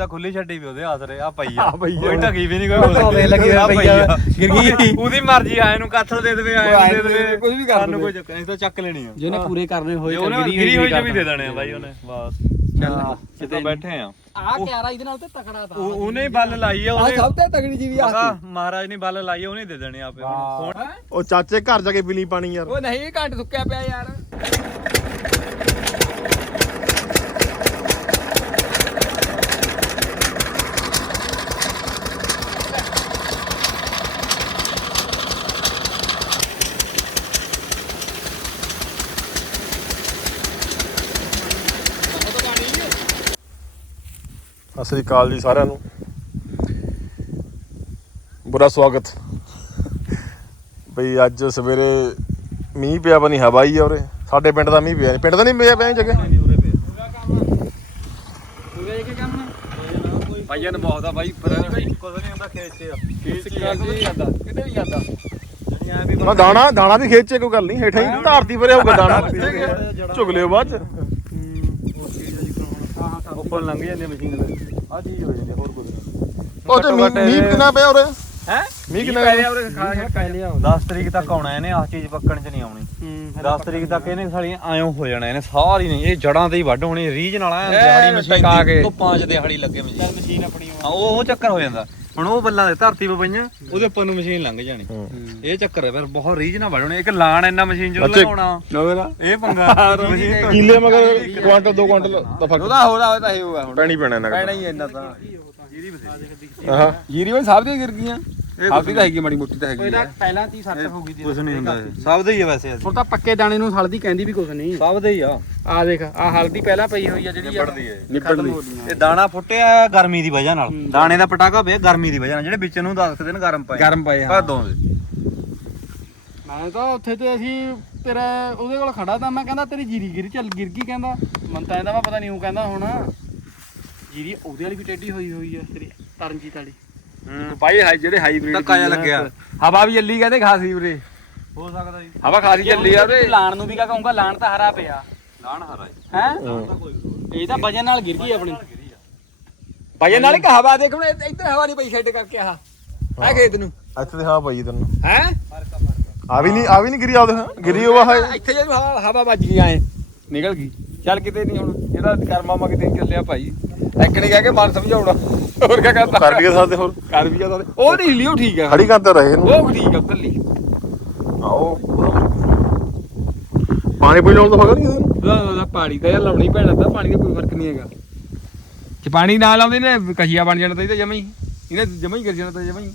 ਤਾਂ ਖੁੱਲੀ ਛੱਡੀ ਵੀ ਉਹਦੇ ਆਸਰੇ ਆ। ਪਈ ਆ। ਕੋਈ ਢਕੀ ਵੀ ਨਹੀਂ ਕੋਈ ਉਹ ਵੇਖ ਲੱਗੀ ਹੋਈ ਪਈ ਆ। ਗਿਰ ਗਈ। ਉਹਦੀ ਮਰਜ਼ੀ ਆਏ ਨੂੰ ਕੱਥਲ ਦੇ ਦੇਵੇ ਆਏ ਨੂੰ ਦੇ ਦੇਵੇ। ਕੁਝ ਵੀ ਕਰ ਸਾਨੂੰ ਦੇਵੇ। ਕੋਈ ਚੱਕਰ ਨਹੀਂ ਤਾਂ ਚੱਕ ਲੈਣੀ ਆ। ਜਿਹਨੇ ਪੂਰੇ ਕਰਨੇ ਹੋਏ ਤਾਂ ਗਿਰੀ ਹੋਈ ਚ ਵੀ ਦੇ ਦੇਣੇ ਆ ਬਾਈ ਉਹਨੇ ਬਸ। ਚੱਲ ਸਿੱਧਾ ਬੈਠੇ ਆ। ਆ ਕਿਆਰਾ ਇਹਦੇ ਨਾਲ ਤੇ ਤਕੜਾ ਤਾਂ। ਉਹ- ਉਹਨੇ ਬੱਲ ਲਾਈ ਆ ਆ ਉਹਨੇ ਸਭ ਤੋਂ ਤਗੜੀ ਜੀ ਵੀ ਆ ਮਹਾਰਾਜ ਨੇ ਬੱਲ ਲਾਈ ਆ ਉਹਨੇ ਦੇ ਦੇਣੇ ਆਪੇ। ਹੁਣ ਉਹ ਚਾਚੇ ਘਰ ਜਾ ਕੇ ਪੀਲੀ ਪਾਣੀ ਯਾਰ। ਉਹ ਨਹੀਂ ਘੰਟ ਸੁੱਕਿਆ ਪਿਆ ਯਾਰ। ਸ੍ਰੀ ਅਕਾਲ ਜੀ ਸਾਰਿਆਂ ਨੂੰ। ਬੁਰਾ ਸਵਾਗਤ। ਬਈ ਅੱਜ ਸਵੇਰੇ ਮੀਂਹ ਪਿਆ ਬਣੀ ਹਵਾ ਹੀ ਆ ਉਰੇ। ਸਾਡੇ ਪਿੰਡ ਦਾ ਮੀਂਹ ਪਿਆ ਨਹੀਂ ਪਿੰਡ ਦਾ ਨਹੀਂ ਪਿਆ ਪਿਆ ਜਗ੍ਹਾ? ਭਾਈਆਂ ਨੂੰ ਬਹੁਤ ਆ ਬਾਈ ਪਤਾ ਨਹੀਂ ਕੁਝ ਨਹੀਂ ਹੁੰਦਾ ਖੇਤ 'ਚ ਕਿਤੇ ਨਹੀਂ ਜਾਂਦਾ ਕਿਤੇ ਨਹੀਂ ਜਾਂਦਾ ਨਾ ਦਾਣਾ ਦਾਣਾ ਵੀ ਖੇਤ 'ਚ ਕੋਈ ਗੱਲ ਨਹੀਂ ਹੇਠਾਂ ਹੀ ਧਾਰਤੀ ਭਰਿਆ ਹੋਊਗਾ ਦਾਣਾ। ਲਿਓ ਬਾਅਦ 'ਚ। ਉੱਪਰ ਲੰਘ ਜਾਂਦੀ ਮਸ਼ੀਨ ਦੇ ਆ ਚੀਜ਼ ਹੋ ਜਾਂਦੀ ਹੋਰ ਕੁਝ ਉਹ ਤੇ ਮੀਂਹ ਮੀਂਹ ਕਿੰਨਾ ਪਿਆ ਉਰੇ? ਹੈ? ਮੀਂਹ ਕਿੰਨਾ ਪੈ ਪਿਆ? ਰਿਹਾ ਉਹਦੇ ਖਾ ਛੱਡ ਪਹਿਲੇ ਆ 10 ਤਰੀਕ ਤੱਕ ਆਉਣਾ ਇਹਨੇ ਆਹ ਚੀਜ਼ ਪੱਕਣ 'ਚ ਨਹੀਂ ਆਉਣੀ। 10 ਤਰੀਕ ਤੱਕ ਇਹਨੇ ਸਾਲੀਆਂ ਆਇਓ ਹੋ ਜਾਣਾ ਇਹਨੇ ਸਾਰੀ ਨਹੀਂ ਇਹ ਜੜਾਂ ਤੇ ਹੀ ਵੱਢ ਹੋਣੀ ਰੀਝ ਨਾਲ ਐ ਐਨ ਦਿਹਾੜੀ ਮਸ਼ੀਨ ਟਿਕਾ ਕੇ। ਤੋਂ ਪੰਜ ਦਿਹਾੜੀ ਲੱਗੇ ਮਸ਼ੀਨ। ਮਸ਼ੀਨ ਆਪਣੀ ਹਾਂ ਉਹ ਉਹ ਚੱਕਰ ਹੋ ਜਾਂਦਾ। ਹੁਣ ਉਹ ਬੱਲਾਂ ਦੇ ਧਰਤੀ 'ਤੇ ਪਈਆਂ। ਉਹਦੇ ਉੱਪਰ ਨੂੰ ਮਸ਼ੀਨ ਲੰਘ ਜਾਣੀ। ਇਹ ਚੱਕਰ ਹੈ ਫਿਰ ਬਹੁਤ ਰੀਝ ਨਾਲ ਵੱਢ ਹੋਣੀ ਇੱਕ ਲਾਣ ਇੰਨਾ ਮਸ਼ੀਨ ਚੋਂ ਅੱਛਾ। ਲਗਾਉਣਾ ਨੋਵੇਰਾ ਇਹ ਪੰਗਾ ਮਸ਼ੀਨ ਕੀਲੇ ਮਗਰ ਕੁਆਂਟਲ 2 ਕੁਆਂਟਲ ਦਾ ਫ਼ਰਕ। ਉਹਦਾ ਹੋਦਾ ਹੋਇਆ ਤਾਂ ਇਹ ਹੋਗਾ ਹੁਣ। ਪੈਣੀ ਪੈਣਾ ਇਹਨਾਂ ਪੈਣਾ ਦਾ ਹੀ ਇੰਨਾ ਤਾਂ। ਆਹਾ ਜੀਰੀ ਵੀ ਸਭ ਦੀਆਂ ਗਿਰ ਗਈਆਂ। ਸਭ ਦੀ ਤਾਂ ਹੈਗੀ ਮਾੜੀ ਮੋਟੀ ਤਾਂ ਹੈਗੀ ਇਹਦਾ ਆ। ਪਹਿਲਾਂ ਤੀ ਸੱਟ ਹੋ ਗਈ ਦੀ ਕੁਝ ਨਹੀਂ ਹੁੰਦਾ ਇਹ। ਸਭ ਦੇ ਹੀ ਆ ਵੈਸੇ ਹੁਣ ਤਾਂ ਪੱਕੇ ਦਾਣੇ ਨੂੰ ਹਲਦੀ ਕਹਿੰਦੀ ਵੀ ਕੁਛ ਨਹੀਂ। ਸਭ ਦੇ ਹੀ ਆ। ਆ ਦੇਖ ਆ ਹਲਦੀ ਪਹਿਲਾਂ ਪਈ ਹੋਈ ਆ ਜਿਹੜੀ ਆ। ਨਿਬੜਦੀ ਹੈ। ਨਿਬੜਦੀ। ਇਹ ਦਾਣਾ ਫੁੱਟਿਆ ਗਰਮੀ ਦੀ ਵਜ੍ਹਾ ਨਾਲ। ਦਾਣੇ ਦਾ ਪਟਾਕਾ ਪਿਆ ਗਰਮੀ ਦੀ ਵਜ੍ਹਾ ਨਾਲ। ਜਿਹੜੇ ਵਿੱਚ ਨੂੰ 10 ਦਿਨ ਗਰਮ ਪਏ। ਗਰਮ ਪਏ ਹਾਂ। ਭਾਦੋਂ ਦੇ ਮੈਂ ਤਾਂ ਉੱਥੇ ਤੇ ਅਸੀਂ ਤੇਰਾ ਉਹਦੇ ਕੋਲ ਖੜਾ ਤਾਂ ਮੈਂ ਕਹਿੰਦਾ ਤੇਰੀ ਜੀਰੀ ਗਿਰ ਚੱਲ ਗਿਰ ਗਈ ਕਹਿੰਦਾ। ਮਨ ਤਾਂ ਇਹਦਾ ਮੈਂ ਪਤਾ ਨਹੀਂ ਉਹ ਕਹਿੰਦਾ ਹੁਣ। ਜੀਰੀ ਉਹਦੇ ਵਾਲੀ ਵੀ ਟੇਢੀ ਹੋਈ ਹੋਈ ਆ ਤੇਰੀ ਤਰਨਜੀਤ ਵਾਲੀ। ਬਾਈ ਹਾਈ ਜਿਹੜੇ ਹਾਈਬ੍ਰਿਡ ਧੱਕਾ ਜਿਹਾ ਲੱਗਿਆ। ਹਵਾ ਵੀ ਚੱਲੀ ਕਹਿੰਦੇ ਖਾਸੀ ਵੀਰੇ। ਹੋ ਸਕਦਾ ਜੀ। ਹਵਾ ਖਾਸੀ ਚੱਲੀ ਆ। ਵੀਰੇ ਲਾਣ ਨੂੰ ਵੀ ਕਾ ਕਹੂੰਗਾ ਲਾਣ ਤਾਂ ਹਰਾ ਪਿਆ। ਲਾਣ ਹਰਾ ਹੈ? ਇਹ ਤਾਂ ਵਜਨ ਨਾਲ ਗਿਰ ਗਈ ਆਪਣੀ। ਭਾਈ ਨਾਲ ਇੱਕ ਹਵਾ ਦੇਖ ਹੁਣ ਇੱਧਰ ਇੱਧਰ ਹਵਾ ਨਹੀਂ ਪਈ ਛੱਡ ਕਰਕੇ ਆ ਆ ਖੇਤ ਨੂੰ। ਇੱਥੇ ਤੇ ਹਾਂ ਪਈ ਤੈਨੂੰ। ਹੈ? ਆ ਵੀ ਨਹੀਂ ਆ ਵੀ ਨਹੀਂ ਗਿਰੀ ਆਉਦੇ ਗਿਰੀ ਹੋਆ ਹੈ ਇੱਥੇ ਜਦੋਂ ਹਵਾ ਹਵਾ ਵੱਜ ਗਈ ਐ ਨਿਕਲ ਗਈ। ਚੱਲ ਕਿਤੇ ਨਹੀਂ ਹੁਣ। ਇਹਦਾ ਕਰਮਾ ਮਾ ਕਿਤੇ ਨੀ ਚੱਲਿਆ ਭਾਈ। ਇੱਕ ਨੇ ਕਹਿ ਕੇ ਮਨ ਸਮਝਾਉਣਾ। ਹੋਰ ਕੀ ਕਰਦਾ? ਕਰ ਵੀ ਸਕਦੇ ਹੋਰ। ਕਰ ਵੀ ਜਾਂਦਾ ਉਹ ਨਹੀਂ ਲਿਓ ਠੀਕ ਹੈ ਖੜੀ ਕਰਦੇ ਰਹੇ ਇਹਨੂੰ। ਉਹ ਠੀਕ ਹੈ ਉਤਲੀ ਆਓ ਪਾਣੀ ਪੀ ਲਾਉਣ ਦਾ ਫ਼ਰਕ ਨਹੀਂ ਇਹਨੂੰ ਉਹਦਾ ਉਹਦਾ ਪਾਣੀ ਤਾਂ ਯਾਰ ਲਾਉਣਾ ਪੈਣਾ ਤਾਂ ਪਾਣੀ ਦਾ ਕੋਈ ਫ਼ਰਕ ਨਹੀਂ ਹੈਗਾ। ਜੇ ਪਾਣੀ ਨਾ ਲਾਉਂਦੇ ਨੇ ਕਸ਼ੀਆ ਬਣ ਜਾਣਾ ਤਾਂ ਇਹਦਾ ਜਮਾ ਹੀ। ਇਹਨੇ ਜਮਾ ਹੀ ਕਰ ਜਾਣਾ ਤਾਂ ਜਮਾ ਹੀ।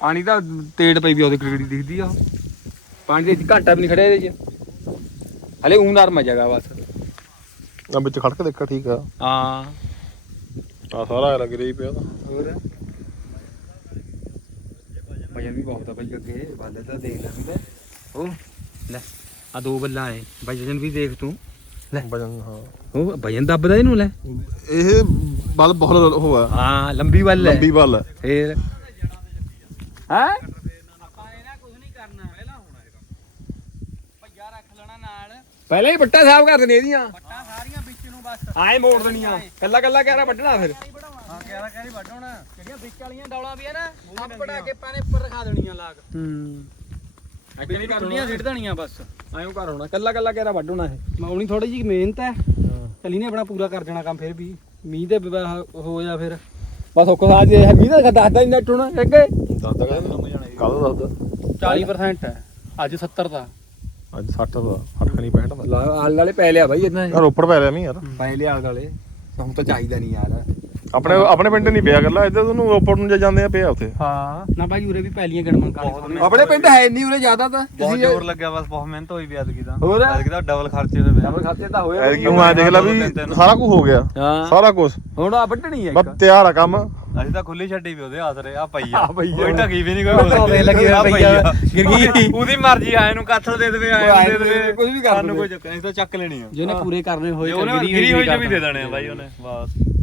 ਪਾਣੀ ਤਾਂ ਤੇੜ ਪਈ ਵੀ ਉਹਦੀ ਕੜਕੜੀ ਦਿਖਦੀ ਆ। ਪਾਣੀ ਦੇ ਵਿੱਚ ਘੰਟਾ ਵੀ ਨਹੀਂ ਖੜਿਆ ਇਹਦੇ 'ਚ। ਹਲੇ ਊਂ ਨਰਮ ਜਗ੍ਹਾ ਬਸ। ਆ ਵਿੱਚ ਖੜ ਕੇ ਦੇਖਾ ਠੀਕ ਆ। ਹਾਂ। ਆ ਸਾਰਾ ਲੱਗ ਰਹੀ ਪਿਆ ਤਾਂ ਹੋਰ? ਵਜਨ ਵੀ ਬਹੁਤ ਆ ਬਾਈ ਅੱਗੇ ਬਾਲੇ ਤਾਂ ਦੇਖ ਲੈ ਹੁੰਦੇ ਉਹ ਲੈ ਆ ਦੋ ਬੱਲਾਂ ਐ ਵਜਨ ਵੀ ਦੇਖ ਤੂੰ। ਲੈ। ਵਜਨ ਹਾਂ। ਉਹ ਵਜਨ ਦੱਬਦਾ ਇਹਨੂੰ ਲੈ। ਇਹ ਬਲ ਬਹੁਤ ਉਹ ਆ ਹਾਂ ਲੰਬੀ ਬੱਲ ਹੈ। ਲੰਬੀ ਬਲ ਹੈ ਫੇਰ। ਹੈ? ਆਪਾਂ ਇਹਨਾਂ ਕੁਝ ਨਹੀਂ ਕਰਨਾ ਪਹਿਲਾਂ ਹੋਣਾ ਹੈਗਾ ਭਈਆ ਰੱਖ ਲੈਣਾ ਨਾਲ ਪਹਿਲਾਂ ਹੀ ਬੱਟਾ ਸਾਫ਼ ਕਰ ਦੇਣੀ ਇਹਦੀਆਂ ਪੱਟਾਂ ਸਾਰੀਆਂ ਵਿੱਚ ਨੂੰ ਬਸ ਆਏ ਮੋੜ ਦੇਣੀਆਂ। ਕੱਲਾ ਕੱਲਾ ਕਹਿਰਾ ਵੱਢਣਾ ਫਿਰ। ਹਾਂ ਕਿਹੜਾ ਕਿਹੜੀ ਵੱਢਣਾ ਜਿਹੜੀਆਂ ਵਿੱਚ ਵਾਲੀਆਂ ਡੌਲਾਂ ਵੀ ਆ ਨਾ ਸਭ ਪੜਾ ਕੇ ਪਾਣੇ ਉੱਪਰ ਰਖਾ ਦੇਣੀਆਂ ਲਾਗ। ਹੂੰ। ਨੂੰ ਖੁੱਲੀਆਂ ਸਿੱਟ ਦੇਣੀਆਂ ਬਸ। ਐਂ ਕਰ ਹੋਣਾ। ਕੱਲਾ ਕੱਲਾ ਕਹਿਰਾ ਵੱਢਣਾ ਇਹ। ਮਾਉਣੀ ਥੋੜੀ ਜਿਹੀ ਮਿਹਨਤ ਹੈ। ਚੱਲੀ ਨੇ ਆਪਣਾ ਪੂਰਾ ਕਰ ਜਾਣਾ ਕੰਮ ਫਿਰ ਵੀ। ਮੀਂਹ ਦੇ ਬ- ਹੋ ਜਾ ਫਿਰ। ਬਸ ਔਖਾ ਸਾਜ ਇਹ ਮੀਂਹ ਦਾ ਦੱਸਦਾ ਹੀ ਨੱਟ ਹੋਣਾ ਅੱਗੇ। ਦੱਸਦਾ ਕੱਲ ਦੱਸਦਾ 40% ਹੈ। ਅੱਜ 70 ਦਾ। ਅੱਜ 60 ਦਾ ਫ਼ਰਕ ਨਹੀਂ 65 ਦਾ। ਆਲ ਵਾਲੇ ਪੈ ਲਿਆ ਬਾਈ ਇਹਨਾਂ ਯਾਰ ਰੋਪੜ ਪੈ ਰਿਹਾ ਮੀ ਯਾਰ। ਪੈ ਲਿਆ ਆਲ ਵਾਲੇ। ਹੁਣ ਤਾਂ ਚਾਹੀਦਾ ਨਹੀਂ ਯਾਰ। ਆਪਣੇ ਆਪਣੇ ਪਿੰਡ ਨਹੀਂ ਪਿਆ ਗੱਲਾਂ ਇੱਧਰ ਤੁਹਾਨੂੰ ਰੋਪੜ ਨੂੰ ਜੇ ਜਾਂਦੇ ਆ ਪਿਆ ਉੱਥੇ। ਹਾਂ। ਨਾ ਬਾਈ ਉਰੇ ਵੀ ਪਹਿਲੀਆਂ ਗੜਮਣ ਕਰ ਆਪਣੇ ਪਿੰਡ ਹੈ ਨਹੀਂ ਉਰੇ ਜ਼ਿਆਦਾ ਤਾਂ। ਬਹੁਤ ਜ਼ੋਰ ਲੱਗਿਆ ਬਸ ਬਹੁਤ ਮਿਹਨਤ ਹੋਈ ਵੀ ਐਤਕੀ ਤਾਂ। ਹੋਰ? ਐਤਕੀ ਤਾਂ ਡਬਲ ਖਰਚੇ ਦੇ ਪਿਆ ਡਬਲ ਖਾਤੇ ਤਾਂ ਹੋਇਆ ਐਤਕੀ ਆ ਦੇਖ ਲੈ ਵੀ ਸਾਰਾ ਕੁਝ ਹੋ ਗਿਆ। ਹਾਂ। ਸਾਰਾ ਕੁਝ ਹੁਣ ਆ ਵੱਢਣੀ ਹੈ ਬਸ ਤਿਆਰ ਆ ਕੰਮ। ਅਸੀਂ ਤਾਂ ਖੁੱਲੀ ਛੱਡੀ ਵੀ ਉਹਦੇ ਆਸਰੇ ਆ ਪਈ ਆ। ਪਈ। ਕੋਈ ਢਕੀ ਵੀ ਨਹੀਂ ਤਾਂ ਕੋਈ ਵੇਖ ਲੱਗੀ ਪਈ ਪਈ ਆ। ਆ। ਗਿਰ ਗਈ। ਉਹਦੀ ਮਰਜ਼ੀ ਆਏ ਨੂੰ ਕੱਥਲ ਦੇ ਦੇਵੇ ਆਏ ਦੇ ਦੇਵੇ। ਕੁਝ ਵੀ ਕਰ ਸਾਨੂੰ। ਕੋਈ ਚੱਕਰ ਨਹੀਂ ਤਾਂ ਚੱਕ ਲੈਣੀ ਆ। ਜਿਹਨੇ ਪੂਰੇ ਕਰਨੇ ਹੋਏ ਜੇ ਤਾਂ ਗਿਰੀ ਹੋਈ ਵੀ ਦੇ ਦੇਣੇ ਆ। ਬਾਈ ਉਹਨੇ ਬਸ।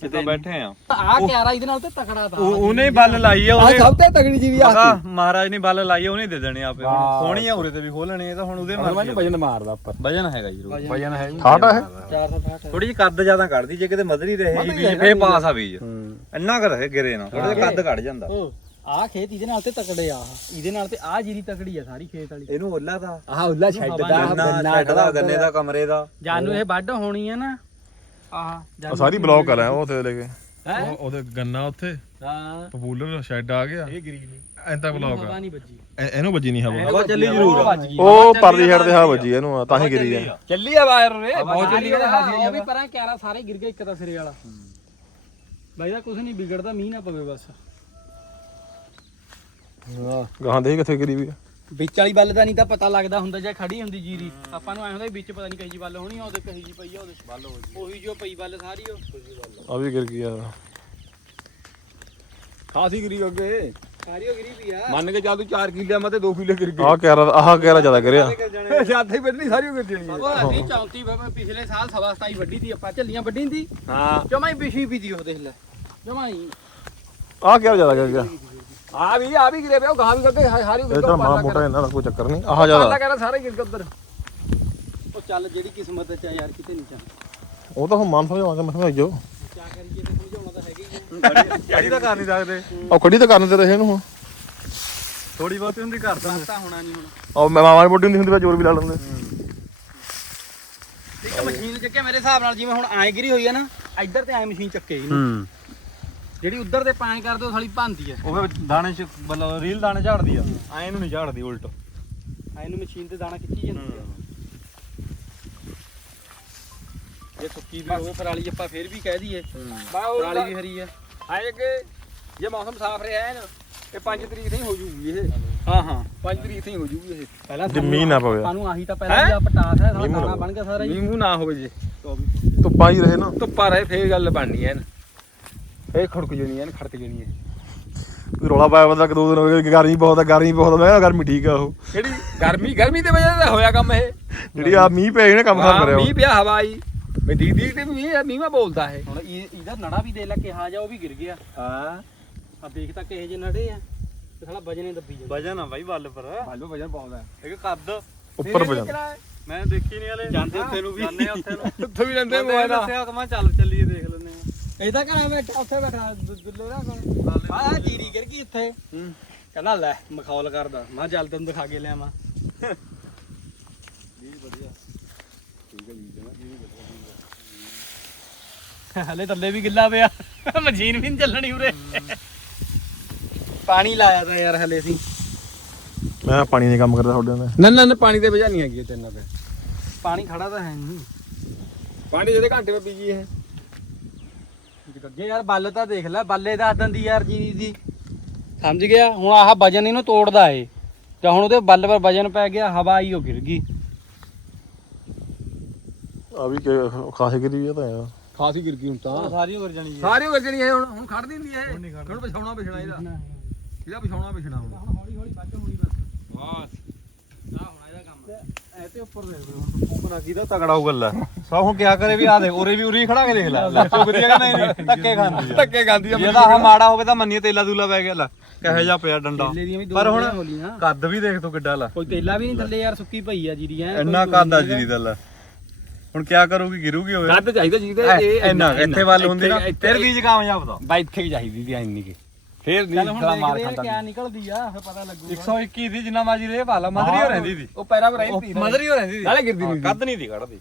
ਕਿਤੇ ਬੈਠੇ ਆ। ਆ ਕਿਆਰਾ ਇਹਦੇ ਨਾਲ ਤੇ ਤਕੜਾ ਤਾਂ ਉਹ- ਉਹਨੇ ਬੱਲ ਲਾਈ ਆ ਆ ਉਹਨੇ ਸਭ ਤੋਂ ਤਗੜੀ ਜੀਵੀ ਆ ਪਤਾ ਮਹਾਰਾਜ ਨੇ ਬੱਲ ਲਾਈ ਆ ਉਹਨੇ ਦੇ ਦੇਣੇ ਆਪੇ। ਹੁਣ ਹਾਂ। ਸੋਹਣੀ ਆ ਉਰੇ ਤੇ ਵੀ ਖੋਲਣੇ ਇਹ ਤਾਂ ਹੁਣ ਉਹਦੇ ਮੈਨੂੰ ਮਰਜ਼ੀ ਵਜਨ ਮਾਰਦਾ ਉੱਪਰ ਵਜਨ ਹੈਗਾ ਜੀ ਜ਼ਰੂਰ ਵਜਨ ਹੈ ਠਾਠਾ ਹੈ? 460 ਥੋੜੀ ਜਿਹੀ ਕੱਦ ਜ਼ਿਆਦਾ ਕੱਢਦੀ ਜੇ ਕਿਤੇ ਮਧਰੀ ਰਹੇ ਜੀ ਬੀਜ ਫੇ ਪਾਸ ਆ ਬੀਜ। ਇੰਨਾ ਕਰ ਰਹੇ ਗਿਰੇ ਨਾ ਥੋੜਾ ਜਿਹਾ ਕੱਦ ਕੱਢ ਜਾਂਦਾ। ਆ ਖੇਤ ਇਹਦੇ ਨਾਲ ਤੇ ਤਕੜੇ ਆ। ਇਹਦੇ ਨਾਲ ਤੇ ਆ ਜੀਰੀ ਤਕੜੀ ਆ ਸਾਰੀ ਖੇਤ ਵਾਲੀ। ਇਹਨੂੰ ਓਲਾ ਦਾ ਆਹ ਉੱਲਾ ਗੰਨੇ ਦਾ ਕਮਰੇ ਦਾ। ਜਾਨੂੰ ਇਹ ਵੱਢ ਹੋਣੀ ਆ ਨਾ। ਆਹ ਆ ਸਾਰੀ ਬਲੌਕ ਕਰ ਲਿਆ ਉਹ ਤੇ ਲੈ ਕੇ। ਹੈ? ਉਹਦੇ ਗੰਨਾ ਉੱਥੇ। ਹਾਂ। ਪਪੂਲਰ ਸ਼ੈੱਡ ਆ ਗਿਆ। ਇਹ ਗਰੀਨ ਐਂਤਾ ਬਲੌਕ ਨਹੀਂ ਵੱਜੀ। ਇਹਨੂੰ ਵੱਜੀ ਨਹੀਂ ਹਵਾ। ਹਵਾ ਚੱਲੀ ਜ਼ਰੂਰ। ਆ। ਉਹ ਪਰਲੀ ਸਾਈਡ ਤੇ ਹਵਾ ਵੱਜੀ ਇਹਨੂੰ ਆ, ਤਾਂ ਹੀ ਗਿਰੀ ਆ। ਚੱਲੀ ਆ ਵਾਇਰ ਰੇ ਬਹੁਤ ਚੱਲੀ ਆ। ਉਹ ਵੀ ਪਰਾਂ ਕਿਆਰਾ ਸਾਰੇ ਗਿਰ ਗਏ ਇੱਕ ਤਾਂ ਸਿਰੇ ਵਾਲਾ। ਬਾਈ ਦਾ ਕੁਝ ਨਹੀਂ ਵਿਗੜਦਾ ਮੀਂਹ ਨਾ ਪਵੇ ਬਸ। ਗਾਹਾਂ ਦੇ ਕਿੱਥੇ ਗਿਰੀ ਵੀ ਆ। ਵਿੱਚ ਵਾਲੀ ਬੱਲ ਦਾ ਨਹੀਂ ਤਾਂ ਪਤਾ ਲੱਗਦਾ ਹੁੰਦਾ ਜੇ ਖੜੀ ਹੁੰਦੀ ਜੀਰੀ। ਆਪਾਂ ਨੂੰ ਐ ਹੁੰਦਾ ਵੀ ਵਿੱਚ ਪਤਾ ਨਹੀਂ ਕਹੀ ਜੀ ਬੱਲ ਹੋਣੀ ਆ ਉਹਦੇ ਕਹੀ ਜੀ ਪਈ ਆ ਉਹਦੇ ਬੱਲ ਹੋ ਗਈ ਉਹੀ ਜੋ ਪਈ ਬੱਲ ਸਾਰੀ ਉਹ। ਆ ਵੀ ਗਿਰ ਗਿਆ ਖਾਸੀ ਗਿਰੀ ਅੱਗੇ। ਸਾਰੀ ਉਹ ਗਿਰੀ ਪਈ ਆ। ਮੰਨ ਕੇ ਚੱਲ ਤੂੰ 4 ਕਿੱਲੇ ਮੈਂ ਤੇ 2 ਕਿੱਲੇ ਗਿਰ ਆਹ ਕਿਆਰਾ ਆਹ ਕਿਆਰਾ ਜ਼ਿਆਦਾ ਗਿਰਿਆ। ਜ਼ਿਆਦਾ ਹੀ ਵੱਢਣੀ ਸਾਰੀ ਗਿਰ ਜਣੀ ਉਹ ਅਸੀਂ 34 ਬ- ਪਿਛਲੇ ਸਾਲ ਸਵਾ 27 ਵੱਡੀ ਦੀ ਆਪਾਂ ਝੱਲੀਆਂ ਵੱਢੀ ਦੀ ਹਾਂ। ਜਮਾ ਹੀ ਪਿਛੀ ਪੀ ਦੀ ਉਹ ਦੇਖ ਲੈ। ਜਮਾ ਹੀ। ਆਹ ਕਿਆਰਾ ਜ਼ਿਆਦਾ ਗਿਰ ਗਿਆ। ਆ ਵੀ ਆ ਵੀ ਗਿਰੇ ਪਿਆ ਉਹ ਗਾਂ ਵੀ ਅੱਗੇ ਸਾਰੀ ਇਹ ਤਾਂ ਮਾੜਾ ਮੋਟਾ ਇਹਨਾਂ ਦਾ ਕੋਈ ਚੱਕਰ ਨਹੀਂ। ਆਹ ਜ਼ਿਆਦਾ। ਕਹਿੰਦਾ ਸਾਰੇ ਗਿਰ ਗਏ ਉਧਰ। ਉਹ ਚੱਲ ਜਿਹੜੀ ਕਿਸਮਤ ਚ ਆ ਯਾਰ ਕਿਤੇ ਨਹੀਂ ਚਾਹ ਉਹ ਤਾਂ ਹੁਣ ਮਾਨ ਸਮਝਾਵਾਂਗਾ ਮੈਂ ਸਮਝਾਈਓ ਕਿਆ ਕਰੀਏ ਤੇ ਸਮਝਾਉਣਾ ਤਾਂ ਹੈਗਾ ਹੀ ਜਿਹੜੀ ਤਾਂ ਕਰ ਨਹੀਂ ਸਕਦੇ ਉਹ ਖੜੀ ਤਾਂ ਕਰਨ ਤੇ ਰਹੇ ਇਹਨੂੰ ਹੁਣ। ਥੋੜੀ ਬਹੁਤੀ ਹੁੰਦੀ ਘਰ ਤਾਂ ਰਸਤਾ ਹੋਣਾ ਨਹੀਂ ਹੁਣ। ਉਹ ਮੈਂ ਮਾਮਾ ਮੋਟੀ ਹੁੰਦੀ ਹੁੰਦੀ ਜ਼ੋਰ ਵੀ ਲਾ ਲੈਂਦੇ। ਇੱਕ ਮਸ਼ੀਨ ਚੱਕਿਆ ਮੇਰੇ ਹਿਸਾਬ ਨਾਲ ਜਿਵੇਂ ਹੁਣ ਐ ਗਿਰੀ ਹੋਈ ਹੈ ਨਾ ਇੱਧਰ ਤੇ ਐ ਮਸ਼ੀਨ ਚੱਕੇ ਇਹਨੂੰ। ਹੂੰ। ਜਿਹੜੀ ਉੱਧਰ ਤੇ ਪਾਣੀ ਕਰਦੇ ਉਹ ਸਾਲੀ ਭੰਦੀ ਹੈ ਉਹ ਫਿਰ ਦਾਣੇ ਚ ਮਤਲਬ ਰੀਲ ਦਾਣੇ ਝਾੜਦੀ ਆ। ਐ ਇਹਨੂੰ ਨਹੀਂ ਝਾੜਦੀ ਉਲਟ। ਐ ਇਹਨੂੰ ਮਸ਼ੀਨ ਤੇ ਦਾਣਾ ਖਿੱਚੀ ਜਾਂਦੀ ਆ। ਜੇ ਸੁੱਕੀ ਵੀ ਹੋਵੇ ਪਰਾਲੀ ਆਪਾਂ ਫੇਰ ਵੀ ਕਹਿ ਦਈਏ। ਬਾ ਉਹ ਪਰਾਲੀ ਵੀ ਹਰੀ ਆ। ਆਏ ਅੱਗੇ ਜੇ ਮੌਸਮ ਸਾਫ਼ ਰਿਹਾ ਹੈ ਨਾ ਇਹ 5 ਤਰੀਕ ਨਹੀਂ ਹੋ ਜੂਗੀ ਇਹ। ਹਾਂ ਹਾਂ। 5 ਤਰੀਕ ਨਹੀਂ ਹੋ ਜੂਗੀ ਇਹ। ਪਹਿਲਾਂ ਜੇ ਮੀਂਹ ਨਾ ਪਵੇ। ਸਾਨੂੰ ਆਹੀ ਤਾਂ ਪਹਿਲਾਂ ਜਾਂ ਪਟਾਸ ਹੈ ਸਾਡਾ ਦਾਣਾ ਨਾ ਬਣ ਗਿਆ ਸਾਰਾ ਮੀਂਹ ਮੂੰਹ ਨਾ ਹੋਵੇ ਜੇ। ਧੁੱਪਾਂ ਹੀ ਰਹੇ ਨਾ। ਧੁੱਪਾ ਰਹੇ ਫੇਰ ਗੱਲ ਬਣਨੀ ਐ ਫੇਰ ਖੜਕ ਜਣੀ ਐ ਖੜਕ ਜਣੀ ਐ ਕੋਈ ਰੌਲਾ ਪਾਇਆ ਬੰਦਾ ਕਿ ਦੋ ਦਿਨ ਹੋ ਗਏ ਗਰਮੀ ਬਹੁਤ ਆ ਗਰਮੀ ਬਹੁਤ ਆ। ਮੈਂ ਕਿਹਾ ਗਰਮੀ ਠੀਕ ਆ ਉਹ। ਕਿਹੜੀ? ਗਰਮੀ ਗਰਮੀ ਦੇ ਵਜ੍ਹਾ ਨਾਲ ਹੋਇਆ ਕੰਮ ਇਹ। ਜਿਹੜੀ ਆ ਮੀਂਹ ਪਿਆ ਇਹਨੇ ਕੰਮ ਖਰਾਬ ਕਰਿਆ। ਮੀਂਹ ਪਿਆ ਹਵਾ ਆਈ ਮੈਂ ਦੀ ਦੀ ਤੇ ਮੀਂਹ ਮੀਂਹ ਮਾ ਬੋਲਦਾ ਹੈ ਹੁਣ ਇਹ- ਇਹਦਾ ਨੜਾ ਵੀ ਦੇ ਲੈ ਕਿਹਾ ਜਾ ਉਹ ਵੀ ਗਿਰ ਗਿਆ। ਹਾਂ। ਆ ਦੇਖ ਤਾਂ ਕਿਹੇ ਜੇ ਨੜੇ ਆ। ਤੇ ਸਾਲਾ ਵਜਨੇ ਦੱਬੀ ਜਾਂਦਾ। ਵਜਨ ਆ ਬਾਈ ਬੱਲ ਪਰ। ਬਾਲੋ ਵਜਨ ਪਾਉਂਦਾ ਇੱਕ ਕੱਦ। ਉੱਪਰ ਜਾਂਦਾ ਮੈਂ ਦੇਖੀ ਨਹੀਂ ਹਲੇ। ਜਾਂਦੇ ਉੱਥੇ ਨੂੰ ਵੀ। ਜਾਂਦੇ ਉੱਥੇ ਨੂੰ। ਉੱਥੇ ਵੀ ਜਾਂਦੇ ਮੋਬਾਈਲ ਨੇ ਦੱਸਿਆ ਕਿ ਮੈਂ ਚੱਲ ਇਹਦਾ ਘਰਾਂ ਬੈਠਾ ਉੱਥੇ ਬੈਠਾ ਦੁੱਲੇ ਦਾ ਕੋਲ ਆ ਜੀਰੀ ਗਿਰ ਗਈ ਇੱਥੇ। ਕਹਿੰਦਾ ਲੈ ਮਖੌਲ ਕਰਦਾ। ਮੈਂ ਚੱਲ ਤੈਨੂੰ ਦਿਖਾ ਕੇ ਲਿਆਵਾਂ। ਹਲੇ ਥੱਲੇ ਵੀ ਗਿੱਲਾ ਪਿਆ। ਮਸ਼ੀਨ ਵੀ ਨਹੀਂ ਚੱਲਣੀ ਉਰੇ। ਪਾਣੀ ਲਾਇਆ ਤਾਂ ਯਾਰ ਹਲੇ ਅਸੀਂ। ਮੈਂ ਪਾਣੀ ਦੇ ਕੰਮ ਕਰਦਾ ਤੁਹਾਡੇ ਨਾਲ। ਨਾ ਨਾ ਨਾ ਪਾਣੀ ਦੇ ਵਜ੍ਹਾ ਨਹੀਂ ਹੈਗੀ ਤੇਨਾਂ ਤੇ। ਪਾਣੀ ਖੜਾ ਤਾਂ ਹੈ ਨਹੀਂ ਪਾਣੀ ਜਿਹਦੇ ਘੰਟੇ ਵਿੱਚ ਬੀਜੀ ਇਹ। ਜੇ ਯਾਰ ਬੱਲ ਤਾਂ ਦੇਖ ਲੈ ਬੱਲੇ ਦੱਸ ਦਿੰਦੀ ਯਾਰ ਜੀਰੀ ਦੀ। ਸਮਝ ਗਿਆ? ਹੁਣ ਆਹ ਵਜਨ ਇਹਨੂੰ ਤੋੜਦਾ ਏ। ਤੇ ਹੁਣ ਉਹਦੇ ਬੱਲ ਪਰ ਵਜਨ ਪੈ ਗਿਆ ਹਵਾ ਆਈ ਉਹ ਗਿਰ ਗਈ। ਆ ਵੀ ਕਿ ਖਾਸੇ ਗਿਰੀ ਆ ਤਾਂ ਯਾਰ। ਖਾਸੀ ਗਿਰ ਗਈ ਹੁਣ ਤਾਂ। ਸਾਰੀ ਉਗਰ ਜਾਣੀ ਸਾਰੀ ਉਗਰ ਜਣੀ ਹੈ ਹੁਣ ਹੁਣ ਖੜ ਦਿੰਦੀ ਹੈ ਹੁਣ ਪਛਾਉਣਾ ਪਛਣਾ ਇਹਦਾ। ਇਹਦਾ ਪਛਾਉਣਾ ਪਛਣਾ ਹੁਣ। ਹੌਲੀ ਹੌਲੀ ਵੱਧ ਹੋਣੀ ਬਸ ਬਸ ਆ ਹੁਣ ਇਹਦਾ ਕੰਮ ਐ ਤੇ ਉੱਪਰ ਦੇਖ ਲਓ। ਉੱਪਰ ਅੱਗੀ ਦਾ ਤਗੜਾ ਉਹ ਗੱਲ ਸਾ ਹੁਣ ਕਿਆ ਕਰੇ ਵੀ ਆ ਦੇ ਉਰੇ ਵੀ ਉਰੇ ਹੀ ਖੜਾ ਕੇ ਦੇਖ ਲੈ। ਲੈ। ਚੁਗਦੀ ਆ ਕਿ ਨਹੀਂ? ਧੱਕੇ ਖਾਂਦੀ ਆ। ਧੱਕੇ ਗਾਂਦੀ ਆ। ਜੇ ਤਾਂ ਆਹ ਮਾੜਾ ਹੋਵੇ ਤਾਂ ਮੰਨੀਏ ਤੇਲਾ ਦੂਲਾ ਪੈ ਗਿਆ। ਲੈ ਕਹੇ ਜਾ ਪਿਆ ਡੰਡਾ। ਵੀ ਦੋ ਪਰ ਹੁਣ ਕੱਦ ਵੀ ਦੇਖ ਤੂੰ ਕਿੱਡਾ ਲੈ। ਕੋਈ ਤੇਲਾ ਵੀ ਨਹੀਂ ਥੱਲੇ ਯਾਰ ਸੁੱਕੀ ਪਈ ਆ ਜੀਰੀ ਐ। ਇੰਨਾ ਕੱਦ ਆ ਜੀਰੀ ਦਾ ਲੈ ਹੁਣ ਕਿਆ ਕਰੂਗੀ ਗਿਰੂਗੀ ਹੋਵੇ ਕੱਦ ਚਾਹੀਦਾ ਜੀ ਤੇ ਇਹ ਇੰਨਾ ਇੱਥੇ ਵੱਲ ਹੁੰਦੀ ਨਾ ਫਿਰ ਬੀਜ ਕਾਮਯਾਬ ਦਾ ਬਾਈ ਇੱਥੇ ਹੀ ਚਾਹੀਦੀ ਦੀ ਇੰਨੀ ਕੀ ਫੇਰ ਚੱਲ ਨਹੀਂ ਹੁਣ ਸਾਲਾ ਮਾਰ ਦੇਖਦੇ ਆ ਖਾਂਦਾ ਕਿਆ ਨਿਕਲਦੀ ਆ ਫਿਰ ਪਤਾ ਲੱਗੂਗਾ। 121 ਦੀ ਜਿੰਨਾ ਮਾਜੀ ਰੇ ਭਾਲਾ ਮਦਰੀ ਹੋ ਰਹਿੰਦੀ ਸੀ ਉਹ ਪੈਰਾਂ ਰਹਿੰਦੀ ਸੀ। ਮਦਰੀ ਹੋ ਰਹਿੰਦੀ ਸੀ। ਨਾਲੇ ਗਿਰਦੀ ਨਹੀਂ। ਕੱਦ ਨਹੀਂ ਦੀ ਕੱਢਦੀ।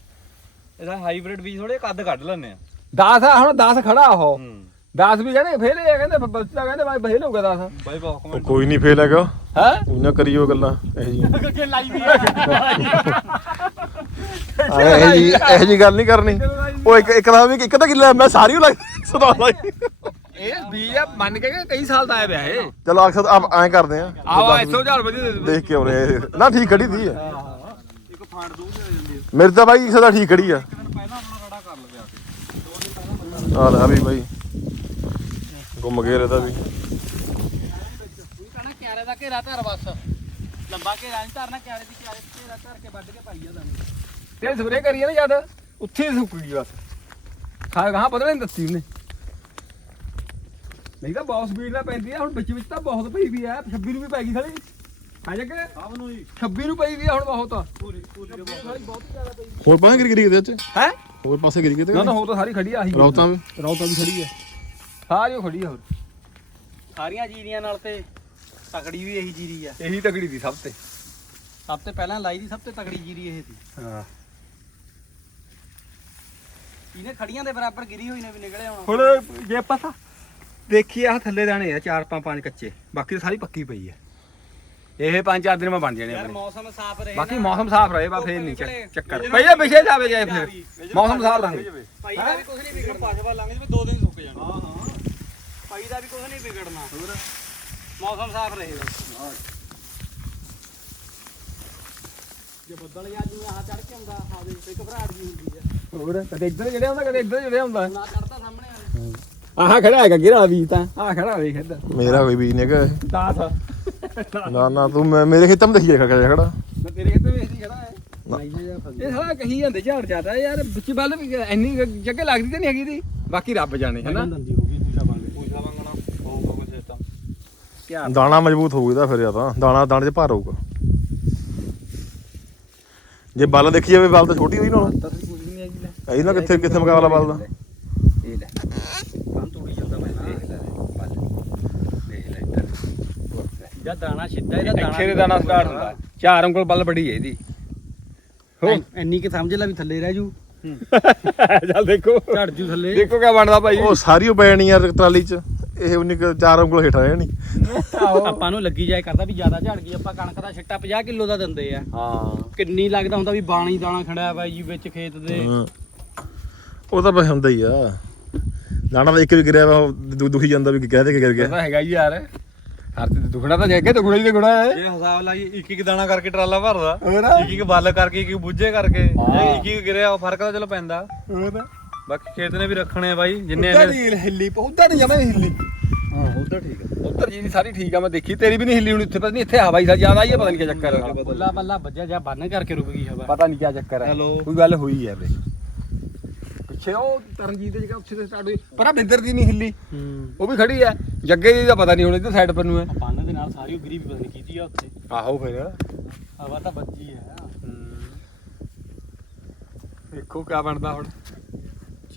ਇਹਦਾ ਹਾਈਬ੍ਰਿਡ ਬੀਜ ਥੋੜੇ ਕੱਦ ਕੱਢ ਲੈਣੇ ਆ। 10 ਆ ਹੁਣ 10 ਖੜਾ ਉਹ। ਹੂੰ। 10 ਵੀ ਕਹਿੰਦੇ ਫੇਲ ਹੈ ਕਹਿੰਦੇ ਬੱਚਾ ਕਹਿੰਦੇ ਬਾਈ ਫੇਲ ਹੋ ਗਿਆ 10 ਬਾਈ ਬਹੁਤ ਉਹ ਕੋਈ ਨਹੀਂ ਫੇਲ ਹੈਗਾ। ਹੈ? ਤੂੰ ਨਾ ਕਰੀਓ ਗੱਲਾਂ ਇਹ ਜੀ ਕਿ ਲਾਈ ਵੀ ਆ। ਇਹ ਜੀ ਇਹ ਜੀ ਗੱਲ ਨਹੀਂ ਕਰਨੀ। ਉਹ ਇੱਕ ਇੱਕ ਦਾ ਵੀ ਇੱਕ ਤਾਂ ਕਿੱਲਾ ਮੈਂ ਸਾਰੀ ਲੱਗ ਸੁਣਾ ਲਈ। ਇਹ ਬੀਜ ਆ ਮੰਨ ਕੇ ਕਿ ਕਈ ਸਾਲ ਦਾ ਆਇਆ ਪਿਆ ਇਹ। ਚਲੋ ਅਕਸਰ ਆਪ ਐਂ ਕਰਦੇ ਆ। ਆਵਾ 100000 ਰੁਪਏ ਦੇ ਦੇ ਦੇਖ ਕੇ ਆਉਣੇ ਨਾ ਠੀਕ ਖੜੀ ਦੀ ਹੈ ਇੱਕ ਫਾਂਡ ਦੂਰ ਦੇ ਜਾਂਦੀ ਹੈ। ਮੇਰੇ ਤਾਂ ਬਾਈ ਸਦਾ ਠੀਕ ਖੜੀ ਆ। ਦਿਨ ਪਹਿਲਾਂ ਆਪਣਾ ਰੜਾ ਕਰ ਲਵੇ ਆ ਕੇ ਆ ਲੈ ਆ ਵੀ ਬਾਈ। ਗੁੰਮ ਗਿਆ ਇਹਦਾ ਵੀ। ਤੂੰ ਕਹਣਾ ਕਿਆਰੇ ਦਾ ਘੇਰਾ ਧਰ ਬਸ। ਲੰਬਾ ਘੇਰਾ ਨਹੀਂ ਧਰਨਾ ਕਿਆਰੇ ਦੀ ਕਿਆਰੇ ਤੇ ਘੇਰਾ ਧਰ ਕੇ ਵੱਢ ਕੇ ਪਾਈ ਆ ਦਾਣੇ ਤੇ ਸਪਰੇ ਕਰੀਏ ਨਾ ਜਦ ਉੱਥੇ ਹੀ ਸੁੱਕ ਗਈ ਬਸ। ਹਾਂ ਗਾਂ ਪਤਾ ਨਹੀਂ ਦਿੱਤੀ ਉਹਨੇ। ਨਹੀਂ ਤਾਂ ਬਹੁਤ ਸਪੀਡ ਨਾਲ ਪੈਂਦੀ ਆ ਹੁਣ ਵਿੱਚ ਵਿੱਚ ਤਾਂ ਬਹੁਤ ਪਈ ਵੀ ਆ 26 ਨੂੰ ਵੀ ਪੈ ਗਈ ਸਾਲੀ। ਹਾਂ ਜੱਗੇ? ਸਭ ਨੂੰ ਹੀ। 26 ਨੂੰ ਪਈ ਵੀ ਆ ਹੁਣ ਬਹੁਤ। ਪੂਰੀ ਪੂਰੀ ਹੋਰ ਪਾਸੇ ਗਿਰ ਗਿਰ ਕਿਤੇ ਚ ਹੈ? ਹੋਰ ਪਾਸੇ ਗਿਰ ਕਿਤੇ? ਨਾ ਤਾਂ ਹੋਰ ਤਾਂ ਸਾਰੀ ਖੜੀ ਆ ਆਹੀ। ਰੌਤਾਂ ਵੀ। ਰੌਤਾ ਵੀ ਖੜੀ ਆ। ਸਾਰੀ ਉਹ ਖੜੀ ਆ ਹੋਰ। ਸਾਰੀਆਂ ਜੀਰੀਆਂ ਨਾਲ ਤੇ ਤਕੜੀ ਵੀ ਇਹੀ ਜੀਰੀ ਆ। ਇਹੀ ਤਕੜੀ ਦੀ ਸਭ ਤੇ। ਸਭ ਤੋਂ ਪਹਿਲਾਂ ਲਾਈ ਦੀ ਸਭ ਤੋਂ ਤਕੜੀ ਜੀਰੀ ਇਹ ਸੀ। ਹਾਂ। ਇਹਨੇ ਖੜੀਆਂ ਦੇ ਬਰਾਬਰ ਗਿਰੀ ਹੋਈ ਨੇ ਵੀ ਨਿਕਲੇ ਹੁਣ। ਹੁਣ ਜੇ ਆਪਾਂ ਤਾਂ ਦੇਖੀਏ ਆ ਥੱਲੇ ਦਾਣੇ ਆ ਚਾਰ ਪੰਜ ਪੰਜ ਕੱਚੇ। ਬਾਕੀ ਤਾਂ ਸਾਰੀ ਪੱਕੀ ਪਈ ਆ। ਇਹ ਪੰਜ ਚਾਰ ਦਿਨ ਮੈਂ ਬਣ ਜਾਣੇ ਯਾਰ ਆਪਣੇ। ਮੌਸਮ ਸਾਫ਼ ਰਹੇ ਬਾਕੀ। ਮੌਸਮ ਸਾਫ਼ ਰਹੇ ਬਾ ਫੇਰ ਨਹੀਂ। ਚੱਕਰ। ਪਈਏ ਪਿਛੇ ਜਾਵੇ ਜਾਏ ਫਿਰ। ਮੌਸਮ ਸਾਫ਼ ਰਹੇ ਭਾਈ ਦਾ ਵੀ ਕੁਝ ਨਹੀਂ ਵਿਗੜਨਾ। ਪਾਛਵਾ ਲੰਘ ਜਵੇ ਦੋ ਦਿਨ ਸੁੱਕ ਜਾਣਾ ਹਾਂ ਹਾਂ ਭਾਈ ਦਾ ਵੀ ਕੁਝ ਨਹੀਂ ਵਿਗੜਨਾ। ਮੌਸਮ ਸਾਫ਼ ਰਹੇਗਾ ਜੇ ਬੱਦਲ ਜਾਂ ਜਿਵੇਂ ਆਹ ਚੜ ਕੇ ਆਉਂਦਾ ਆਵੇ ਤੇ ਘਬਰਾਹਟ ਜੀ ਹੁੰਦੀ ਆ। ਹੋਰ? ਕਦੇ ਇੱਧਰ ਜਿਹੜੇ ਹੁੰਦਾ ਕਦੇ ਇੱਧਰ ਜਿਹੜੇ ਹੁੰਦਾ ਨਾ ਚੜਦਾ ਸਾਹਮਣੇ ਆਵੇ ਆਹ ਖੜਾ ਹੈਗਾ ਗਿਰਾ ਵੀ ਤਾਂ। ਆਹ ਖੜਾ ਵੇਖ ਇੱਧਰ ਮੇਰਾ ਕੋਈ ਬੀਜ ਨਹੀਂ ਹੈਗਾ 10 ਨਾ ਨਾ ਤੂੰ ਮੈਂ- ਮੇਰੇ ਖੇਤਾਂ में ਦੇਖੀ ਖੜਾ ਖੜਾ। ਮੈਂ ਤੇਰੇ ਕਿਤੇ ਵੇਖਦੀ ਖੜਾ ਹੈ। ਇਹ ਸਾਲਾ ਕਹੀ ਜਾਂਦੇ ਝਾੜ ਜਾਂਦਾ ਯਾਰ ਵਿੱਚ ਵੱਲ ਵੀ ਇੰਨੀ ਜੱਗੇ ਲੱਗਦੀ ਤੇ ਨਹੀਂ ਹੈਗੀ ਦੀ ਬਾਕੀ ਰੱਬ ਜਾਣੇ ਹਨਾ? ਹੋਊਗਾ ਦਾਣਾ ਮਜ਼ਬੂਤ ਹੋਊ ਇਹਦਾ ਫਿਰ ਜਾਂ ਤਾਂ। ਦਾਣਾ ਦਾਣੇ 'ਚ ਭਾਰ ਹੋਊਗਾ। ਜੇ ਬਲ ਦੇਖੀ ਜਾਵੇ ਬਲ ਤਾਂ ਛੋਟੀ ਹੋਈ ਨਾ ਹੁਣ। ਤਾਂ ਕੁਝ ਨਹੀਂ ਹੈਗੀ ਲੈ ਇਹ ਨਾ ਕਿੱਥੇ ਕਿੱਥੇ ਮੁਕਾਬਲਾ ਬਲ ਦਾ ਇਹ ਲੈ ਕੰਮ ਤੋੜੀ ਜਾਂਦਾ ਮੈਂ ਦੇਖ ਲੈ ਬੱਲ ਦੇਖ ਲੈ ਇੱਧਰ ਜਾਂ ਦਾਣਾ ਸਿੱਧਾ ਇਹਦਾ ਦਾਣਾ ਇੱਥੇ ਦੇ ਦਾਣਾ ਸਟਾਰਟ ਹੁੰਦਾ। ਚਾਰ ਉਂਗਲ ਬੱਲ ਬੜੀ ਹੈ ਇਹਦੀ। ਹੋ ਇੰਨੀ ਕਿ ਸਮਝ ਲੈ ਵੀ ਥੱਲੇ ਰਹਿ ਜੂ। ਚੱਲ ਦੇਖੋ। ਝੜ ਜੂ ਥੱਲੇ। ਦੇਖੋ ਕਿਆ ਬਣਦਾ ਭਾਈ। ਉਹ ਸਾਰੀ ਉਹ ਪੈਣੀ ਯਾਰ ਟਰਾਲੀ 'ਚ। ਇਹ ਉਨੀ ਕੁ ਚਾਰ ਉਂਗਲ ਹੇਠ ਰਹਿਣੀ ਆਪਾਂ ਨੂੰ ਲੱਗੀ ਜਾਏ ਕਰਦਾ ਵੀ ਜ਼ਿਆਦਾ ਝੜ ਗਈ। ਆਪਾਂ ਕਣਕ ਦਾ ਛਿੱਟਾ 50 ਕਿਲੋ ਦਾ ਦਿੰਦੇ ਆ। ਹਾਂ। ਕਿੰਨੀ ਲੱਗਦਾ ਹੁੰਦਾ ਵੀ ਬਾਣੀ ਦਾਣਾ ਖੜਿਆ ਬਾਈ ਜੀ ਵਿੱਚ ਖੇਤ ਦੇ। ਉਹ ਤਾਂ ਬਸ ਹੁੰਦਾ ਹੀ ਆ। ਦਾਣਾ ਤਾਂ ਇੱਕ ਵੀ ਗਿਰਿਆ ਵਾ ਉਹ ਦੁ- ਦੁਖੀ ਜਾਂਦਾ ਵੀ ਕਹਦੇ ਕਿ ਗਿਰ ਗਿਆ। ਤਾਂ ਹੈਗਾ ਹੀ ਯਾਰ। ਹਰ ਤੇ ਦੁਖਣਾ ਤਾਂ ਜੱਗੇ ਦੁਖਣਾ ਹੀ ਦੁਖਣਾ ਹੈ। ਇਹ ਹਿਸਾਬ ਲਾਈ ਇੱਕ ਇੱਕ ਦਾਣਾ ਕਰਕੇ ਟਰਾਲਾ ਭਰਦਾ। ਹੋਰ ਇੱਕ ਇੱਕ ਬੱਲ ਕਰਕੇ ਇੱਕ ਇੱਕ ਬੁੱਝੇ ਕਰਕੇ। ਹਾਂ। ਜੇ ਇੱਕ ਇੱਕ ਗਿਰਿਆ ਉਹ ਫ਼ਰਕ ਤਾਂ ਚਲੋ ਪੈਂਦਾ। ਹੋਰ ਬਾਕੀ ਖੇਤ ਨੇ ਵੀ ਰੱਖਣੇ ਆ ਬਾਈ ਜਿੰਨੇ ਇਹਨੇ ਹਿੱਲੀ ਉਧਰ ਨਹੀਂ ਜਮੇ ਹਿੱਲੀ। ਹਾਂ ਉਧਰ ਠੀਕ ਆ। ਉਧਰ ਜੀ ਸਾਰੀ ਠੀਕ ਆ ਮੈਂ ਦੇਖੀ ਤੇਰੀ ਵੀ ਨਹੀਂ ਹਿੱਲੀ ਹੁਣ ਇੱਥੇ ਪਤਾ ਨਹੀਂ ਇੱਥੇ ਹਵਾ ਹੀ ਜ਼ਿਆਦਾ ਆਈ ਹੈ ਪਤਾ ਨਹੀਂ ਕੀ ਚੱਕਰ ਹੈ ਬੱਲਾ ਬੱਲਾ ਵੱਜਿਆ ਜਾਂ ਬੰਨ ਕਰਕੇ ਰੁਕ ਗਈ ਹਵਾ। ਪਤਾ ਨਹੀਂ ਕੀ ਚੱਕਰ ਹੈ। ਕੋਈ ਗੱਲ ਹੋਈ ਹੈ ਵੀਰੇ ਪਿੱਛੇ ਉਹ ਤਰਨਜੀਤ ਦੀ ਜਗ੍ਹਾ ਉੱਥੇ ਤੇ ਸਟਾਰਟ ਹੋਈ। ਪਰ ਆ ਬਿੰਦਰ ਦੀ ਨਹੀਂ ਹਿੱਲੀ। ਹੂੰ ਉਹ ਵੀ ਖੜੀ ਹੈ ਜੱਗੇ ਦੀ ਤਾਂ ਪਤਾ ਨਹੀਂ ਹੁਣ ਇੱਧਰ ਸਾਈਡ ਪਰ ਨੂੰ ਹੈ। ਬੰਨ ਦੇ ਨਾਲ ਸਾਰੀ ਉਗਰੀ ਵੀ ਨਹੀਂ ਕੀਤੀ ਆ ਉੱਥੇ। ਆਹੋ ਫਿਰ। ਹਵਾ ਤਾਂ ਵੱਜੀ ਆ। ਦੇਖੋ ਕੀ ਬਣਦਾ ਹੁਣ।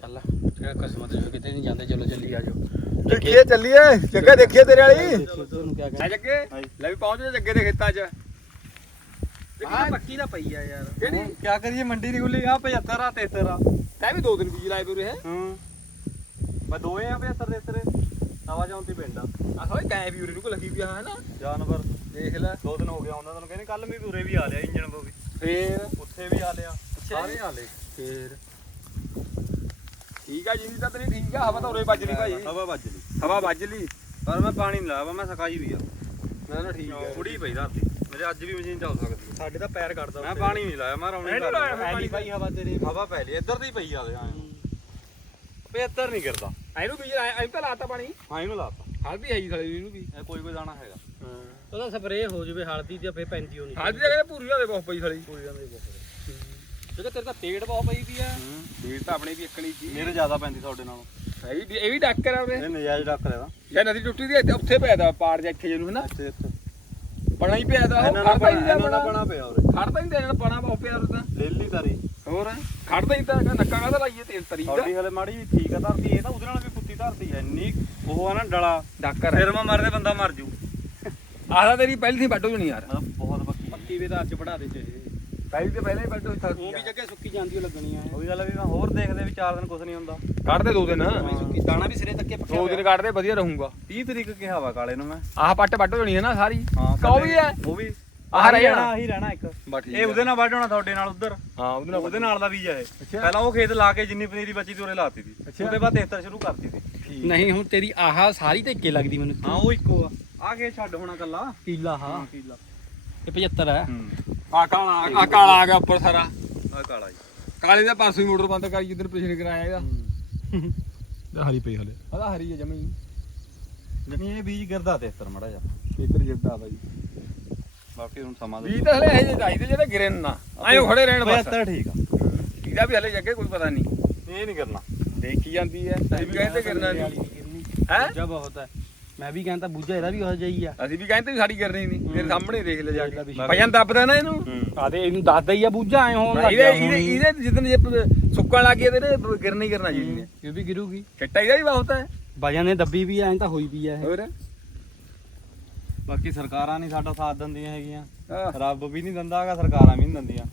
ਚੱਲ ਜਿਹੜਾ ਕਿਸਮਤ ਜੋ ਕਿਤੇ ਨਹੀਂ ਜਾਂਦੇ ਚਲੋ ਚੱਲੀ ਆ ਜਾਓ। ਦੇਖੀਏ ਚੱਲੀਏ। ਜੱਗੇ ਦੇਖੀਏ ਤੇਰੇ ਵਾਲੀ। ਤੁਹਾਨੂੰ ਕੀ ਜੱਗੇ? ਲੈ ਵੀ ਪਹੁੰਚ ਜਾ ਜੱਗੇ ਦੇ ਖੇਤਾਂ 'ਚ। ਪੱਕੀ ਦਾ ਪਈ ਆ ਯਾਰ। ਕਿਹੜੀ? ਕੀ ਕਰੀਏ ਮੰਡੀ ਦੀ ਗੁੱਲੀ ਆ 75 ਆ 73 ਆ। ਤੈਂ ਵੀ ਦੋ ਦਿਨ ਬੀਜ ਲਾਏ ਪੂਰੇ ਹੈ? ਹੂੰ। ਮੈਂ ਦੋਏ ਆ 75 73 ਹਵਾ ਜਾਂਦੀ ਪਿੰਡ ਆ। ਆ ਹੋਏ ਗਾਇ ਵੀ ਉਰੇ ਨੂੰ ਕੋ ਲੱਗੀ ਵੀ ਹੈ ਨਾ? ਜਾਨਵਰ। ਦੇਖ ਲੈ। ਦੋ ਦਿਨ ਹੋ ਗਿਆ ਉਹਨਾਂ ਤੁਹਾਨੂੰ ਕਹਿੰਦੇ ਕੱਲ ਵੀ ਉਰੇ ਵੀ ਆ ਲਿਆ ਇੰਜਣ ਵੀ ਫੇਰ? ਉੱਥੇ ਵੀ ਆ ਲਿਆ ਸਾਰੇ ਆ ਲਏ। ਫੇਰ? ਠੀਕ ਆ ਜੀ ਤਾਂ ਤੇਰੀ ਠੀਕ ਆ ਹਵਾ ਤਾਂ ਉਰੇ ਵੱਜ ਲਈ ਭਾਈ। ਹਵਾ ਵੱਜ ਲਈ ਹਵਾ ਵੱਜ ਲਈ। ਪਰ ਮੈਂ ਪਾਣੀ ਨਹੀਂ ਲਾਇਆ ਮੈਂ ਸਕਾਈ ਵੀ ਆ। ਨਾ ਨਾ ਠੀਕ ਹੈ ਥੋੜੀ ਪਈ ਧਰਤੀ ਮੇਰੇ ਅੱਜ ਵੀ ਮਸ਼ੀਨ ਚੱਲ ਸਕਦੀ ਸਾਡੇ ਤਾਂ ਪੈਰ ਕੱਢਦਾ ਮੈਂ ਪਾਣੀ ਨਹੀਂ ਲਾਇਆ ਮੈਂ ਰੌਣੀ ਕਰ ਲਾਇਆ। ਹੈ ਨਹੀਂ ਭਾਈ ਹਵਾ ਤੇਰੇ। ਹਵਾ ਪੈ ਲਈ ਇੱਧਰ ਦੀ ਪਈ ਆਵੇ ਹਾਂ 75 ਨਹੀਂ ਕਰਦਾ ਇਹਨੂੰ ਬੀਜ ਐਂ ਤਾਂ ਲਾਤਾ ਪਾਣੀ। ਹਾਂ ਇਹਨੂੰ ਲਾਤਾ। ਹਲਦੀ ਹੈਗੀ ਸਾਲੀ ਇਹਨੂੰ ਵੀ। ਇਹ ਕੋਈ ਕੋਈ ਦਾਣਾ ਹੈਗਾ। ਉਹਦਾ ਸਪਰੇਅ ਹੋ ਜਵੇ ਹਲਦੀ ਤੇ ਫੇ ਪੈਂਦੀ ਹੋਣੀ ਹਲਦੀ ਦਾ ਕਹਿੰਦੇ ਪੂਰੀ ਹੋਵੇ ਬਹੁਤ ਪਈ ਸਾਲੀ। ਕਿਉਂਕਿ ਤੇਰੇ ਤਾਂ ਪੇੜ ਬਹੁਤ ਪਈ ਵੀ ਆ। ਬੀਜ ਤਾਂ ਆਪਣੀ ਵੀ ਇੱਕਣੀ ਸੀ ਮੇਰੇ ਜ਼ਿਆਦਾ ਪੈਂਦੀ ਤੁਹਾਡੇ ਨਾਲੋਂ। ਹੈ ਵੀ ਇਹ ਵੀ ਡੱਕ ਆ ਉਹਨੇ ਇਹ ਨਜਾਇਜ਼ ਡੱਕ ਲੈਦਾ। ਜਾਂ ਨਦੀ ਟੁੱਟੀ ਦੀ ਉੱਥੇ ਪਿਆ ਦਾ ਪਾੜ ਜਾ ਇੱਥੇ ਜਿਹਨੂੰ ਹਨਾ? ਇੱਥੇ। ਪਣਾ ਹੀ ਪਿਆ ਦਾ ਉਹ ਇਹਨਾਂ ਹੀ ਬਣਾ ਨਹੀਂ ਇਹਨਾਂ ਬਣਾ। ਪਿਆ ਉਰੇ। ਖੜਦਾ ਹੀ ਨਹੀਂ ਪਣਾ ਬਹੁਤ ਪਿਆ ਉਹ ਤਾਂ। ਲੇਲੀ ਤਾਰੀ। ਹੋਰ ਖੜਦਾ ਹੀ ਤਾਂ ਨੱਕਾ ਕਾਹਦਾ ਲਾਈਏ ਤੇਲ ਤਰੀ ਦਾ। ਤੁਹਾਡੀ ਹਲੇ ਮਾੜੀ ਠੀਕ ਆ ਧਰਤੀ ਇਹ ਤਾਂ ਉਹਦੇ ਨਾਲ ਵੀ ਕੁੱਤੀ ਧਰਤੀ ਐ ਇੰਨੀ ਉਹ ਆ ਨਾ ਡਲਾ। ਡਾਕਰ ਸਿਰ ਮਾ ਮਰਦੇ ਬੰਦਾ ਮਰ ਜੂ। ਆਹਦਾ ਤੇਰੀ ਪਹਿਲੀ ਸੀ ਵੱਡੋ ਜਣੀ ਯਾਰ। ਬਹੁਤ ਪੱਕੀ। ਪੱਕੀ ਵੇ ਤਾਂ ਅੱਜ ਵੜਾ ਦੇ ਚ ਪਹਿਲੀ ਤੇ ਪਹਿਲੇ ਵੱਡੋ ਉਹ ਵੀ ਜੱਗੇ ਸੁੱਕੀ ਜਾਂਦੀ ਓ ਲੱਗਣੀ ਆ। ਉਹੀ ਗੱਲ ਆ ਵੀ ਮੈਂ ਹੋਰ ਦੇਖਦੇ ਵੀ 4 ਦਿਨ ਕੁਝ ਨਹੀਂ ਹੁੰਦਾ। ਕੱਢਦੇ ਦੋ ਦਿਨ। ਸੁੱਕੀ ਦਾਣਾ ਵੀ ਸਿਰੇ ਤੱਕੇ ਪੱਕਿਆ ਦੋ ਦਿਨ ਕੱਢਦੇ ਵਧੀਆ ਰਹੂੰਗਾ। 30 ਤਰੀਕ ਕਿਹਾ ਵਾ ਕਾਲੇ ਨੂੰ ਮੈਂ। ਆਹ ਪੱਟ ਵੱਢ ਹੋਣੀ ਹੈ ਨਾ ਸਾਰੀ। ਹਾਂ ਕਹੋ ਵੀ ਹੈ। ਉਹ ਵੀ। ਆਹ ਰਹਿ ਆਹੀ ਜਾਣਾ। ਆਹੀ ਰਹਿਣਾ ਇੱਕ। ਬਾ ਠੀਕ ਇਹ ਉਹਦੇ ਨਾਲ ਵੱਢ ਹੋਣਾ ਤੁਹਾਡੇ ਨਾਲ ਉਧਰ। ਹਾਂ ਉਹਦੇ ਨਾਲ ਉਹਦੇ ਨਾਲ ਦਾ ਬੀਜ ਹੈ। ਪਹਿਲਾਂ ਉਹ ਖੇਤ ਲਾ ਕੇ ਜਿੰਨੀ ਪਨੀਰੀ ਬਚੀ ਤੇ ਉਰੇ ਲਾਤੀ ਸੀ। ਉਹਦੇ ਬਾਅਦ 73 ਸ਼ੁਰੂ ਕਰਤੀ ਸੀ। ਨਹੀਂ ਹੁਣ ਤੇਰੀ ਆਹ ਸਾਰੀ ਤੇ ਇੱਕੇ ਲੱਗਦੀ ਮੈਨੂੰ। ਹਾਂ ਉਹ ਇੱਕੋ ਆ। ਆ ਕੇ ਛੱਡ ਹੋਣਾ ਕੱਲਾ। ਕੀਲਾ ਹਾਂ। ਕੀਲਾ ਇਹ 75 ਹੈ। ਹੂੰ। ਆ ਕਾਲਾ ਆ ਕਾਲਾ ਆ ਗਿਆ ਉੱਪਰ ਸਾਰਾ। ਆ ਕਾਲਾ ਜੀ। ਕਾਲੇ ਦਾ ਪਾਸੋਂ ਹੀ ਮੋਟਰ ਬੰਦ ਕਰੀ ਜਿੱਦਣ ਪਿਛਲੇ ਕਰਾਇਆ ਇਹਦਾ। ਹਰੀ ਪਈ ਹਲੇ। ਉਹਦਾ ਹਰੀ ਹੈ ਜਮਈ ਜਣੀ ਇਹ ਬੀਜ ਗਿਰਦਾ 73 ਮੜਾ ਜਾ ਖੇਤਰ ਜਿੱਦਾ ਬਾਈ ਬਾਕੀ ਹੁਣ ਸਮਾਂ ਵੀ ਤਾਂ ਹਲੇ ਇਹ ਚਾਹੀਦੇ ਜਿਹੜੇ ਗਿਰਨ ਨਾ। ਆਇਓ ਖੜੇ ਰਹਿਣ ਬਸ। 75 ਠੀਕ ਆ। ਇਹਦਾ ਵੀ ਹਲੇ ਜੱਗੇ ਕੋਈ ਪਤਾ ਨਹੀਂ। ਇਹ ਨਹੀਂ ਕਰਨਾ। ਦੇਖੀ ਜਾਂਦੀ ਹੈ। ਅਸੀਂ ਵੀ ਕਹਿੰਦੇ ਕਰਨਾ ਨਹੀਂ। ਹੈ? ਬੂਝਾ ਬਹੁਤ ਹੈ। ਮੈਂ ਵੀ ਕਹਿੰਦਾ ਬੂਝਾ ਇਹਦਾ ਵੀ ਹੋ ਜਾਈ ਆ। ਅਸੀਂ ਵੀ ਕਹਿੰਦੇ ਵੀ ਸਾਡੀ ਕਰਨੀ ਨਹੀਂ ਤੇਰੇ ਸਾਹਮਣੇ ਦੇਖ ਲੈ ਜਾ ਕੇ। ਭਜਨ ਦੱਬਦਾ ਨਾ ਇਹਨੂੰ ਆਦੇ ਇਹਨੂੰ। ਦੱਸਦਾ ਹੀ ਆ ਬੂਝਾ ਐ ਹੋਣ ਲੱਗ ਗਿਆ। ਇਹਦੇ ਇਹਦੇ ਜਿੱਦਨ ਜੇ ਸੁੱਕਣ ਲੱਗ ਗਿਆ ਤੇਰੇ ਗਿਰਨਾ ਹੀ ਕਰਨਾ ਜੀ ਨੇ ਇਹ ਵੀ ਗਿਰੂਗੀ। ਛੱਟਾ ਇਹਦਾ ਹੀ ਬਹੁਤ ਹੈ ਵਜਨ ਨੇ ਦੱਬੀ ਵੀ ਐ ਤਾਂ ਹੋਈ ਵੀ ਐ ਹੋਰ? ਬਾਕੀ ਸਰਕਾਰਾਂ ਨਹੀਂ ਸਾਡਾ ਸਾਥ ਦਿੰਦੀਆਂ ਹੈਗੀਆਂ। ਰੱਬ ਵੀ ਨਹੀਂ ਦਿੰਦਾ ਹੈਗਾ ਸਰਕਾਰਾਂ ਵੀ ਨਹੀਂ ਦਿੰਦੀਆਂ।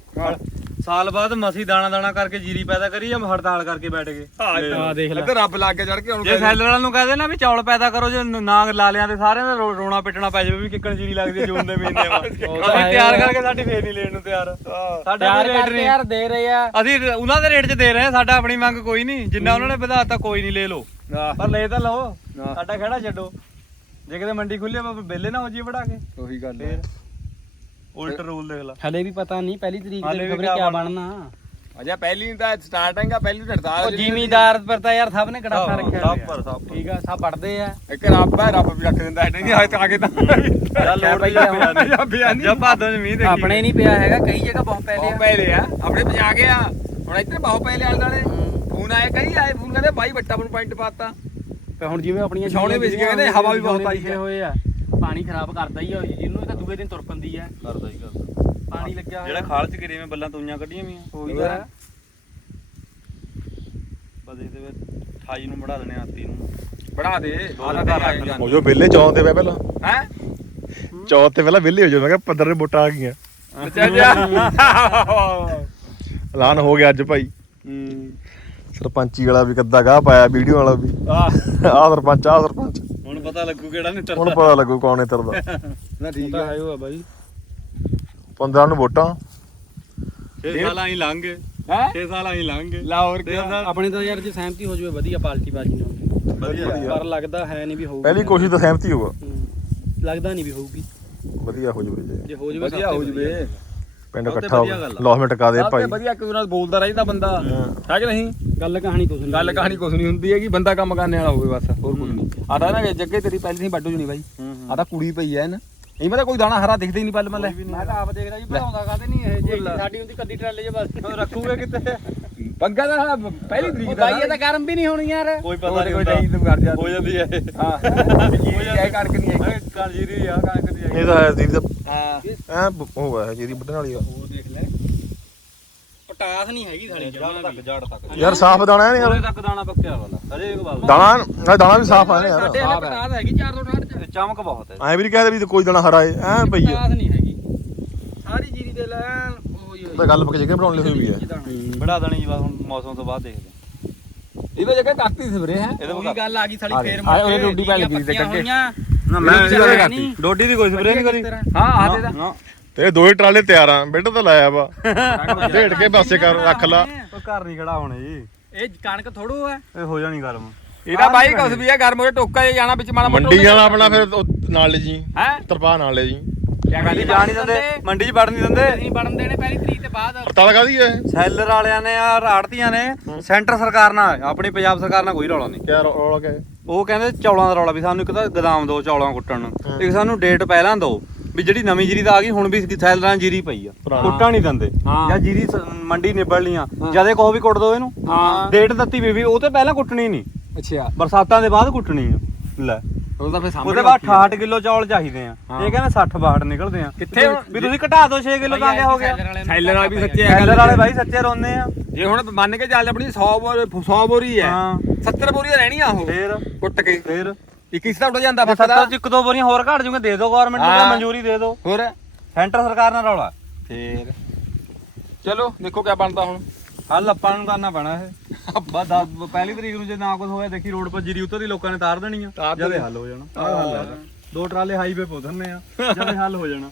ਸਾਲ ਬਾਅਦ ਮਸੀ ਦਾਣਾ ਦਾਣਾ ਕਰਕੇ ਜੀਰੀ ਪੈਦਾ ਕਰੀ ਜਾਂ ਹੜਤਾਲ ਕਰਕੇ ਬੈਠ ਗਏ। ਆਹ ਦੇਖ ਲੈ। ਇੱਧਰ ਰੱਬ ਲਾ ਕੇ ਚੜ ਕੇ ਹੁਣ ਜੇ ਸੈਲਰ ਵਾਲਿਆਂ ਨੂੰ ਕਹਦੇ ਨਾ ਵੀ ਚੌਲ ਪੈਦਾ ਕਰੋ ਜੇ ਨਾਗ ਲਾ ਲਿਆਂ ਤੇ ਸਾਰਿਆਂ ਦਾ ਰੋ- ਰੋਣਾ ਪਿੱਟਣਾ ਪੈ ਜਾਵੇ ਵੀ ਕਿੱਕਣ ਜੀਰੀ ਲੱਗਦੀ ਹੈ ਜੂਨ ਦੇ ਮਹੀਨੇ ਵਾ। ਤਾਂ ਅਸੀਂ ਤਿਆਰ ਆ। ਕਰਕੇ ਸਾਡੀ ਫੇਰ ਨਹੀਂ ਲੈਣ ਨੂੰ ਤਿਆਰ। ਸਾਡਾ ਤਿਆਰ ਵੀ ਰੇਟ ਨਹੀਂ ਯਾਰ ਦੇ ਰਹੇ ਆ। ਅਸੀਂ ਉਹਨਾਂ ਦੇ ਰੇਟ 'ਚ ਦੇ ਰਹੇ ਹਾਂ ਸਾਡਾ ਆਪਣੀ ਮੰਗ ਕੋਈ ਨਹੀਂ। ਜਿੰਨਾ ਉਹਨਾਂ ਨੇ ਵਧਾਤਾ ਕੋਈ ਨਹੀਂ ਲੈ ਲਓ। ਆਹ, ਪਰ ਲੈ ਤਾਂ ਲਓ। ਸਾਡਾ ਖੜਾ ਛੱਡੋ। ਜੇ ਕਿਤੇ ਮੰਡੀ ਖੁੱਲੀ ਆਪਾਂ ਵਿਹਲੇ ਨਾ ਹੋ ਜੀ ਵੜਾ ਕੇ। ਉਹੀ ਗੱਲ ਫੇਰ। ਹੈ ਉਲਟ ਰੂਲ ਦੇਖ ਲਾ। ਹਲੇ ਵੀ ਪਤਾ ਨਹੀਂ ਪਹਿਲੀ ਤਰੀਕ ਵੀ ਖਬਰੇ ਕਿਆ ਬਣਨਾ। ਅਜਾ ਪਹਿਲੀ ਨਹੀਂ ਤਾਂ ਸਟਾਰਟਿੰਗ ਆ ਪਹਿਲੀ ਹੜਤਾਲ ਉਹ ਜ਼ਿਮੀਦਾਰ ਪਰ ਤਾਂ ਯਾਰ ਸਭ ਨੇ ਕੜਾਸਾ ਹਾਂ, ਰੱਖਿਆ ਸਭ। ਪਰ, ਸਭ। ਠੀਕ ਆ ਸਭ ਪੜਦੇ ਆ। ਇੱਕ ਰੱਬ ਹੈ ਰੱਬ ਵੀ ਰੱਖ ਦਿੰਦਾ ਹੈ ਨਹੀਂ ਆ ਕੇ ਤਾਂ ਯਾਰ ਲੋੜ ਪਈ ਆ। ਪਿਆ ਨਹੀਂ ਜਾਂ ਪਿਆ ਨਹੀਂ ਜਾਂ ਭਾਦੋਂ ਚ ਮੀਂਹ ਦੇਖੀ ਆਪਣੇ ਨਹੀਂ ਪਿਆ ਹੈਗਾ ਕਈ ਜਗ੍ਹਾ ਬਹੁਤ ਪਹਿਲੇ ਬਹੁਤ ਆ ਪਹਿਲੇ ਆ। ਆਪਣੇ ਪਜਾ ਕੇ ਆ। ਹੁਣ ਇੱਧਰ ਬਹੁਤ ਪਹਿਲੇ ਆਲੇ ਦਾਲੇ ਫੋਨ ਆਏ ਕਈ ਆਏ ਫੋਨ ਕਹਿੰਦੇ ਬਾਈ ਬੱਟਾ ਨੂੰ ਪੁਆਇੰਟ ਪਾਤਾ ਤੇ ਹੁਣ ਜਿਵੇਂ ਆਪਣੀਆਂ ਛਾਉਣੇ ਵਿੱਚ ਗਏ ਕਹਿੰਦੇ ਹਵਾ ਵੀ ਬਹੁਤ ਆਈ ਹੋਏ ਆ। ਪਾਣੀ ਖਰਾਬ ਕਰਦਾ ਹੀ ਆ ਜਿਹਨੂੰ ਤਾਂ ਦੂਏ ਦਿਨ ਤੁਰ ਪੰਦੀ ਆ। ਕਰਦਾ ਹੀ ਕਰਦਾ। ਪਾਣੀ ਲੱਗਿਆ ਹੋਇਆ। ਜਿਹੜਾ ਖਾਲ ਚ ਗਿਰੇ ਮੈਂ ਬੱਲਾਂ ਤੂਈਆਂ ਕੱਢੀਆਂ ਵੀਆਂ ਉਹੀ ਤਾਂ। ਹੈ। ਬਸ ਇਹਦੇ ਵਿੱਚ 28 ਨੂੰ ਬੜਾ ਦੇਣੇ 29 ਨੂੰ। ਬੜਾ ਦੇ। ਦੋ ਦਿਨ ਘਰ ਰੱਖ ਲੈ। ਹੋ ਜੋ ਵਿਹਲੇ ਚੌਂ ਤੇ ਪੈ ਪਹਿਲਾਂ। ਹੈ? ਚੌਂ ਤੇ ਪਹਿਲਾਂ ਵਿਹਲੇ ਹੋ ਜਾਓ ਮੈਂ ਕਿਹਾ ਪੰਦਰ ਦੇ ਵੋਟਾਂ ਆ ਗਈਆਂ। ਚੱਲ ਜਾ ਐਲਾਨ ਹੋ ਗਿਆ ਅੱਜ ਭਾਈ। ਸਰਪੰਚੀ ਵਾਲਾ ਵੀ ਕੱਦਾ ਗਾਹ ਪਾਇਆ ਵੀਡੀਓ ਵਾਲਾ ਵੀ। ਆਹ ਸਰਪੰਚ ਆਹ ਸਰਪੰਚ। ਪਤਾ ਲੱਗੂ ਕਿਹੜਾ ਨਹੀਂ ਹੁਣ ਪਤਾ ਲੱਗੂ ਕੌਣ ਹੈ ਤਰਦਾ ਨਾ ਠੀਕ ਤਾਂ ਆ। ਹੈ ਉਹ ਆ ਬਾਈ। 15 ਨੂੰ ਵੋਟਾਂ। 6 ਸਾਲਾਂ ਹੀ ਲੰਘ। ਗਏ ਹੈ? 6 ਸਾਲਾਂ ਹੀ ਲੰਘ। ਗਏ ਲਾਹੌਰ ਸਾਲ ਆਪਣੇ ਤਾਂ ਯਾਰ ਜੇ ਸਹਿਮਤੀ ਹੋ ਜਾਵੇ ਵਧੀਆ ਪਾਰਟੀ ਬਾਜੀ ਨਾਲ। ਵਧੀਆ। ਪਰ ਲੱਗਦਾ ਹੈ ਨਹੀਂ ਵੀ ਹੋਊਗੀ। ਪਹਿਲੀ ਕੋਸ਼ਿਸ਼ ਤਾਂ ਸਹਿਮਤੀ ਹੋਊਗਾ। ਹੂੰ। ਲੱਗਦਾ ਨਹੀਂ ਵੀ ਹੋਊਗੀ। ਵਧੀਆ ਹੋ ਜੂਵੇ ਜੇ। ਜੇ ਹੋ ਜਾਵੇ ਵਧੀਆ ਹੋ ਜਵੇ। ਪਿੰਡ ਇਕੱਠਾ ਵਧੀਆ ਗੱਲ ਆ। ਲੋਸਮੈਂਟ ਟਕਾ ਦੇ ਭਾਈ। ਵਧੀਆ ਕਿਸੇ ਨਾਲ ਬੋਲਦਾ ਰਹਿੰਦਾ ਬੰਦਾ। ਹੈ। ਕਿ ਨਹੀਂ? ਗੱਲ ਕਹਾਣੀ ਕੁਛ ਨਹੀਂ ਗੱਲ ਕਹਾਣੀ ਕੁਛ ਨਹੀਂ ਹੁੰਦੀ ਹੈਗੀ ਬੰਦਾ ਕੰਮ ਕਰਨ ਵਾਲਾ ਹੋਵੇ ਬਸ ਹੋਰ ਕੁਝ ਨਹੀਂ। ਆਦਾ ਨਾ ਜੱਗੇ ਤੇਰੀ ਪਹਿਲੀ ਨਹੀਂ ਬਾਡੂ ਜਣੀ ਬਾਈ। ਆ ਤਾਂ ਕੁੜੀ ਪਈ ਐ ਨਾ। ਇਹ ਮੈਂ ਤਾਂ ਕੋਈ ਦਾਣਾ ਹਰਾ ਦਿਖਦਾ ਹੀ ਨਹੀਂ ਪੱਲ ਮੱਲੇ। ਮੈਂ ਤਾਂ ਆਪ ਦੇਖਦਾ ਜੀ ਬਣਾਉਂਦਾ ਕਾਤੇ ਨਹੀਂ ਇਹ ਜੇ ਸਾਡੀ ਹੁੰਦੀ ਕੱਦੀ ਟਰਾਲੇ 'ਚ ਬਸ। ਰੱਖੂਗੇ ਕਿਤੇ ਪੰਗਾ ਦਾ ਪਹਿਲੀ ਤਰੀਕ ਦਾ ਬਾਈ ਇਹ ਤਾਂ ਗਰਮ ਵੀ ਨਹੀਂ ਹੋਣੀ ਯਾਰ। ਕੋਈ ਪਤਾ ਨਹੀਂ ਨਹੀਂ ਕੋਈ ਨਹੀਂ ਤੂੰ ਕਰ ਜਾ। ਹੋ ਜਾਂਦੀ ਹੈ। ਹਾਂ। ਐ ਕਣਕ ਨਹੀਂ ਹੈਗੀ। ਕਾਲਜੀਰੀ ਆ। ਕਣਕ ਦੀ ਇਹ ਤਾਂ ਹੈ ਜੀਰੀ ਦਾ। ਹਾਂ। ਐ ਉਹ ਹੈ ਜੀਰੀ ਵੱਢਣ ਵਾਲੀ ਆ। ਉਹ ਦੇਖ ਲੈ। ਪਟਾਸ ਨਹੀਂ ਹੈਗੀ ਸਾਡੀ ਜੜ ਤੱਕ ਜੜ ਤੱਕ। ਯਾਰ ਸਾਫ਼ ਦਾਣਾ ਹੈ ਨੀ ਪੂਰੇ ਯਾਰ ਤੱਕ ਦਾਣਾ ਪੱਕਿਆ ਵਾਲਾ ਹਰੇਕ ਵਾਲਾ। ਦਾਣਾ ਦਾਣਾ ਵੀ ਸਾਫ਼ ਆ ਨਾ ਯਾਰ। ਸਾਡੇ ਪਟਾਸ ਹੈਗੀ 460 ਚ। ਚਮਕ ਬਹੁਤ ਹੈ। ਐ ਵੀ ਨਹੀਂ ਕਹਦੇ ਵੀ ਕੋਈ ਦਾਣਾ ਹਰਾ ਏ ਐ ਪਈ ਪਟਾਸ ਨਹੀਂ ਹੈਗੀ। ਸਾਰੀ ਜੀਰੀ ਦੇ ਲੈ ਉਹ ਹੀ ਇਹ ਤਾਂ ਗੱਲ ਪੱਕ ਜਗ੍ਹਾ ਬਣਾਉਣ ਲਈ ਹੋਈ ਵੀ ਹੈ। ਬੜਾ ਦੇਣੀ ਜੀ ਬਸ ਹੁਣ ਮੌਸਮ ਤੋਂ ਬਾਅਦ ਦੇਖਦੇ ਇਹਦੇ ਜਗ੍ਹਾ ਕਰਤੀ ਸਵਰੇ ਹੈ? ਇਹਦੇ ਉਹੀ ਗੱਲ ਆ ਗਈ ਸਾਲੀ ਫੇਰ ਤੇ ਕੱਢੇ। ਹੋਈਆਂ। ਨਾ ਮੈਂ ਇਹਦੀ ਗੱਲ ਕਰਤੀ। ਡੋਡੀ ਦੀ ਕੋਈ ਸਪਰੇਅ ਨਹੀਂ ਕਰੀ। ਹਾਂ ਆ ਦੇ ਦਾ ਨਾ। ਤੇ ਦੋਏ ਟਰਾਲੇ ਤਿਆਰ ਆ ਬਿੱਡ ਤਾਂ ਲਾਇਆ ਵਾ। ਢੇੜ ਕੇ ਪਾਸੇ ਕਰ ਰੱਖ ਲਾ। ਉਹ ਘਰ ਨਹੀਂ ਖੜਾ ਹੋਣੇ ਜੀ। ਇਹ ਕਣਕ ਥੋੜੋ ਆ। ਇਹ ਹੋ ਜਾਣੀ ਗਰਮ। ਇਹਦਾ ਬਾਈ ਕੁਛ ਵੀ ਹੈ ਗਰਮ ਹੋ ਟੋਕਾ ਜੇ ਜਾਣਾ ਵਿੱਚ ਮਾੜਾ ਮੰਡੀ ਜਾਣਾ ਆਪਣਾ ਫਿਰ ਉਹ ਨਾਲ ਲੈ ਜੀ। ਹੈ? ਤਰਪਾ ਨਾਲ ਲੈ ਜੀ। ਮੰਡੀ ਜਾਣ ਨਹੀਂ ਦਿੰਦੇ। ਮੰਡੀ 'ਚ ਵੜ ਨਹੀਂ ਦਿੰਦੇ। ਅਸੀਂ ਬਣਨ ਦੇਣੇ ਪਹਿਲੀ ਤਰੀਕ ਤੇ ਬਾਅਦ। ਹੜਤਾਲ ਕਾਦੀ ਹੈ ਸੈਲਰ ਵਾਲਿਆਂ ਨੇ ਆ ਰਾੜਤੀਆਂ ਨੇ ਸੈਂਟਰ ਸਰਕਾਰ ਨਾਲ ਆਪਣੀ ਪੰਜਾਬ ਸਰਕਾਰ ਨਾਲ ਕੋਈ ਰੌਲਾ ਨਹੀਂ। ਕਿਆ ਰੌਲਾ ਕਿਆ ਹੈ? ਉਹ ਕਹਿੰਦੇ ਚੌਲਾਂ ਦਾ ਰੌਲਾ ਵੀ ਸਾਨੂੰ ਇੱਕ ਤਾਂ ਗਦਾਮ ਦਿਓ ਚੌਲਾਂ ਕੁੱਟਣ ਨੂੰ। ਇੱਕ ਸਾਨੂੰ ਡੇਟ ਪਹਿਲਾਂ ਦਿਓ ਵੀ ਜਿਹੜੀ ਨਵੀਂ ਜੀਰੀ ਤਾਂ ਆ ਗਈ ਹੁਣ ਵੀ ਸੈਲਰਾਂ 'ਚ ਜੀਰੀ ਪਈ ਆ। ਕੁੱਟਾਂ ਨਹੀਂ ਦਿੰਦੇ। ਹਾਂ। ਜਾਂ ਜੀਰੀ ਸ- ਮੰਡੀ ਨਿਬੜ ਲੀਆਂ ਜਦੇ ਕਹੋ ਵੀ ਕੁੱਟ ਦਿਓ ਇਹਨੂੰ। ਹਾਂ। ਡੇਟ ਦਿੱਤੀ ਵੀ ਵੀ ਉਹ ਤੇ ਪਹਿਲਾਂ ਕੁੱਟਣੀ ਨਹੀਂ ਅੱਛਾ। ਬਰਸਾਤਾਂ ਦੇ ਬਾਅਦ ਕੁੱਟਣੀ ਆ। ਲੈ ਉਹ ਤਾਂ ਫੇ ਸਾਹਮਣੇ ਉਹਦੇ ਬਾਅਦ 68 ਕਿਲੋ ਚੌਲ ਚਾਹੀਦੇ ਆ। ਇਹ ਕਹਿੰਦੇ 60 62 ਨਿਕਲਦੇ ਆ। ਕਿੱਥੇ? ਵੀ ਤੁਸੀਂ ਘਟਾ ਦਿਓ 6 ਕਿਲੋ ਤਾਂ ਕਿਆ ਹੋ ਗਿਆ? ਸੈਲਰ ਵਾਲਾ ਵੀ ਸੱਚੇ ਹੈ ਸੈਲਰ ਵਾਲੇ ਬਾਈ ਸੱਚੇ ਰੋਂਦੇ ਆ। ਜੇ ਹੁਣ ਮੰਨ ਕੇ ਚੱਲ ਆਪਣੀ 100 ਬੋਰੀ 100 ਬੋਰੀ ਹੈ ਹਾਂ। 70 ਬੋਰੀਆਂ ਰਹਿਣੀਆਂ ਉਹ। ਫੇਰ? ਕੁੱਟ ਕੇ। ਫੇਰ? ਇੱਕ ਇਸ ਦਾ ਉੱਡ ਜਾਂਦਾ ਫਸਦਾ 70 ਚ ਇੱਕ ਦੋ ਬੋਰੀਆਂ ਹੋਰ ਘਟ ਜੂਗੇ ਦੇ ਦਿਓ ਗਵਰਨਮੈਂਟ ਨੂੰ। ਮਨਜ਼ੂਰੀ ਦੇ ਦਿਓ ਹੋਰ? ਸੈਂਟਰ ਸਰਕਾਰ ਨਾਲ ਰੌਲਾ। ਫੇਰ? ਚਲੋ ਦੇਖੋ ਕਿਆ ਬਣਦਾ ਹੁਣ। ਹੱਲ ਆਪਾਂ ਨੂੰ ਕਰਨਾ ਪੈਣਾ ਇਹ। ਬਸ ਦਸ- ਪਹਿਲੀ ਤਰੀਕ ਨੂੰ ਜੇ ਨਾ ਕੁਝ ਹੋਇਆ ਦੇਖੀ ਰੋਡ 'ਪਰ ਜੀਰੀ ਉਤਰਦੀ ਲੋਕਾਂ ਨੇ ਤਾਰ ਦੇਣੀ ਆ। ਜਦੇ। ਹੱਲ ਹੋ ਜਾਣਾ। ਆਹ ਹੱਲ ਆ। ਦੋ ਟਰਾਲੇ ਹਾਈਵੇ ਪੋ ਦਿੰਨੇ ਆ ਜਦੇ ਹੱਲ ਹੋ ਜਾਣਾ।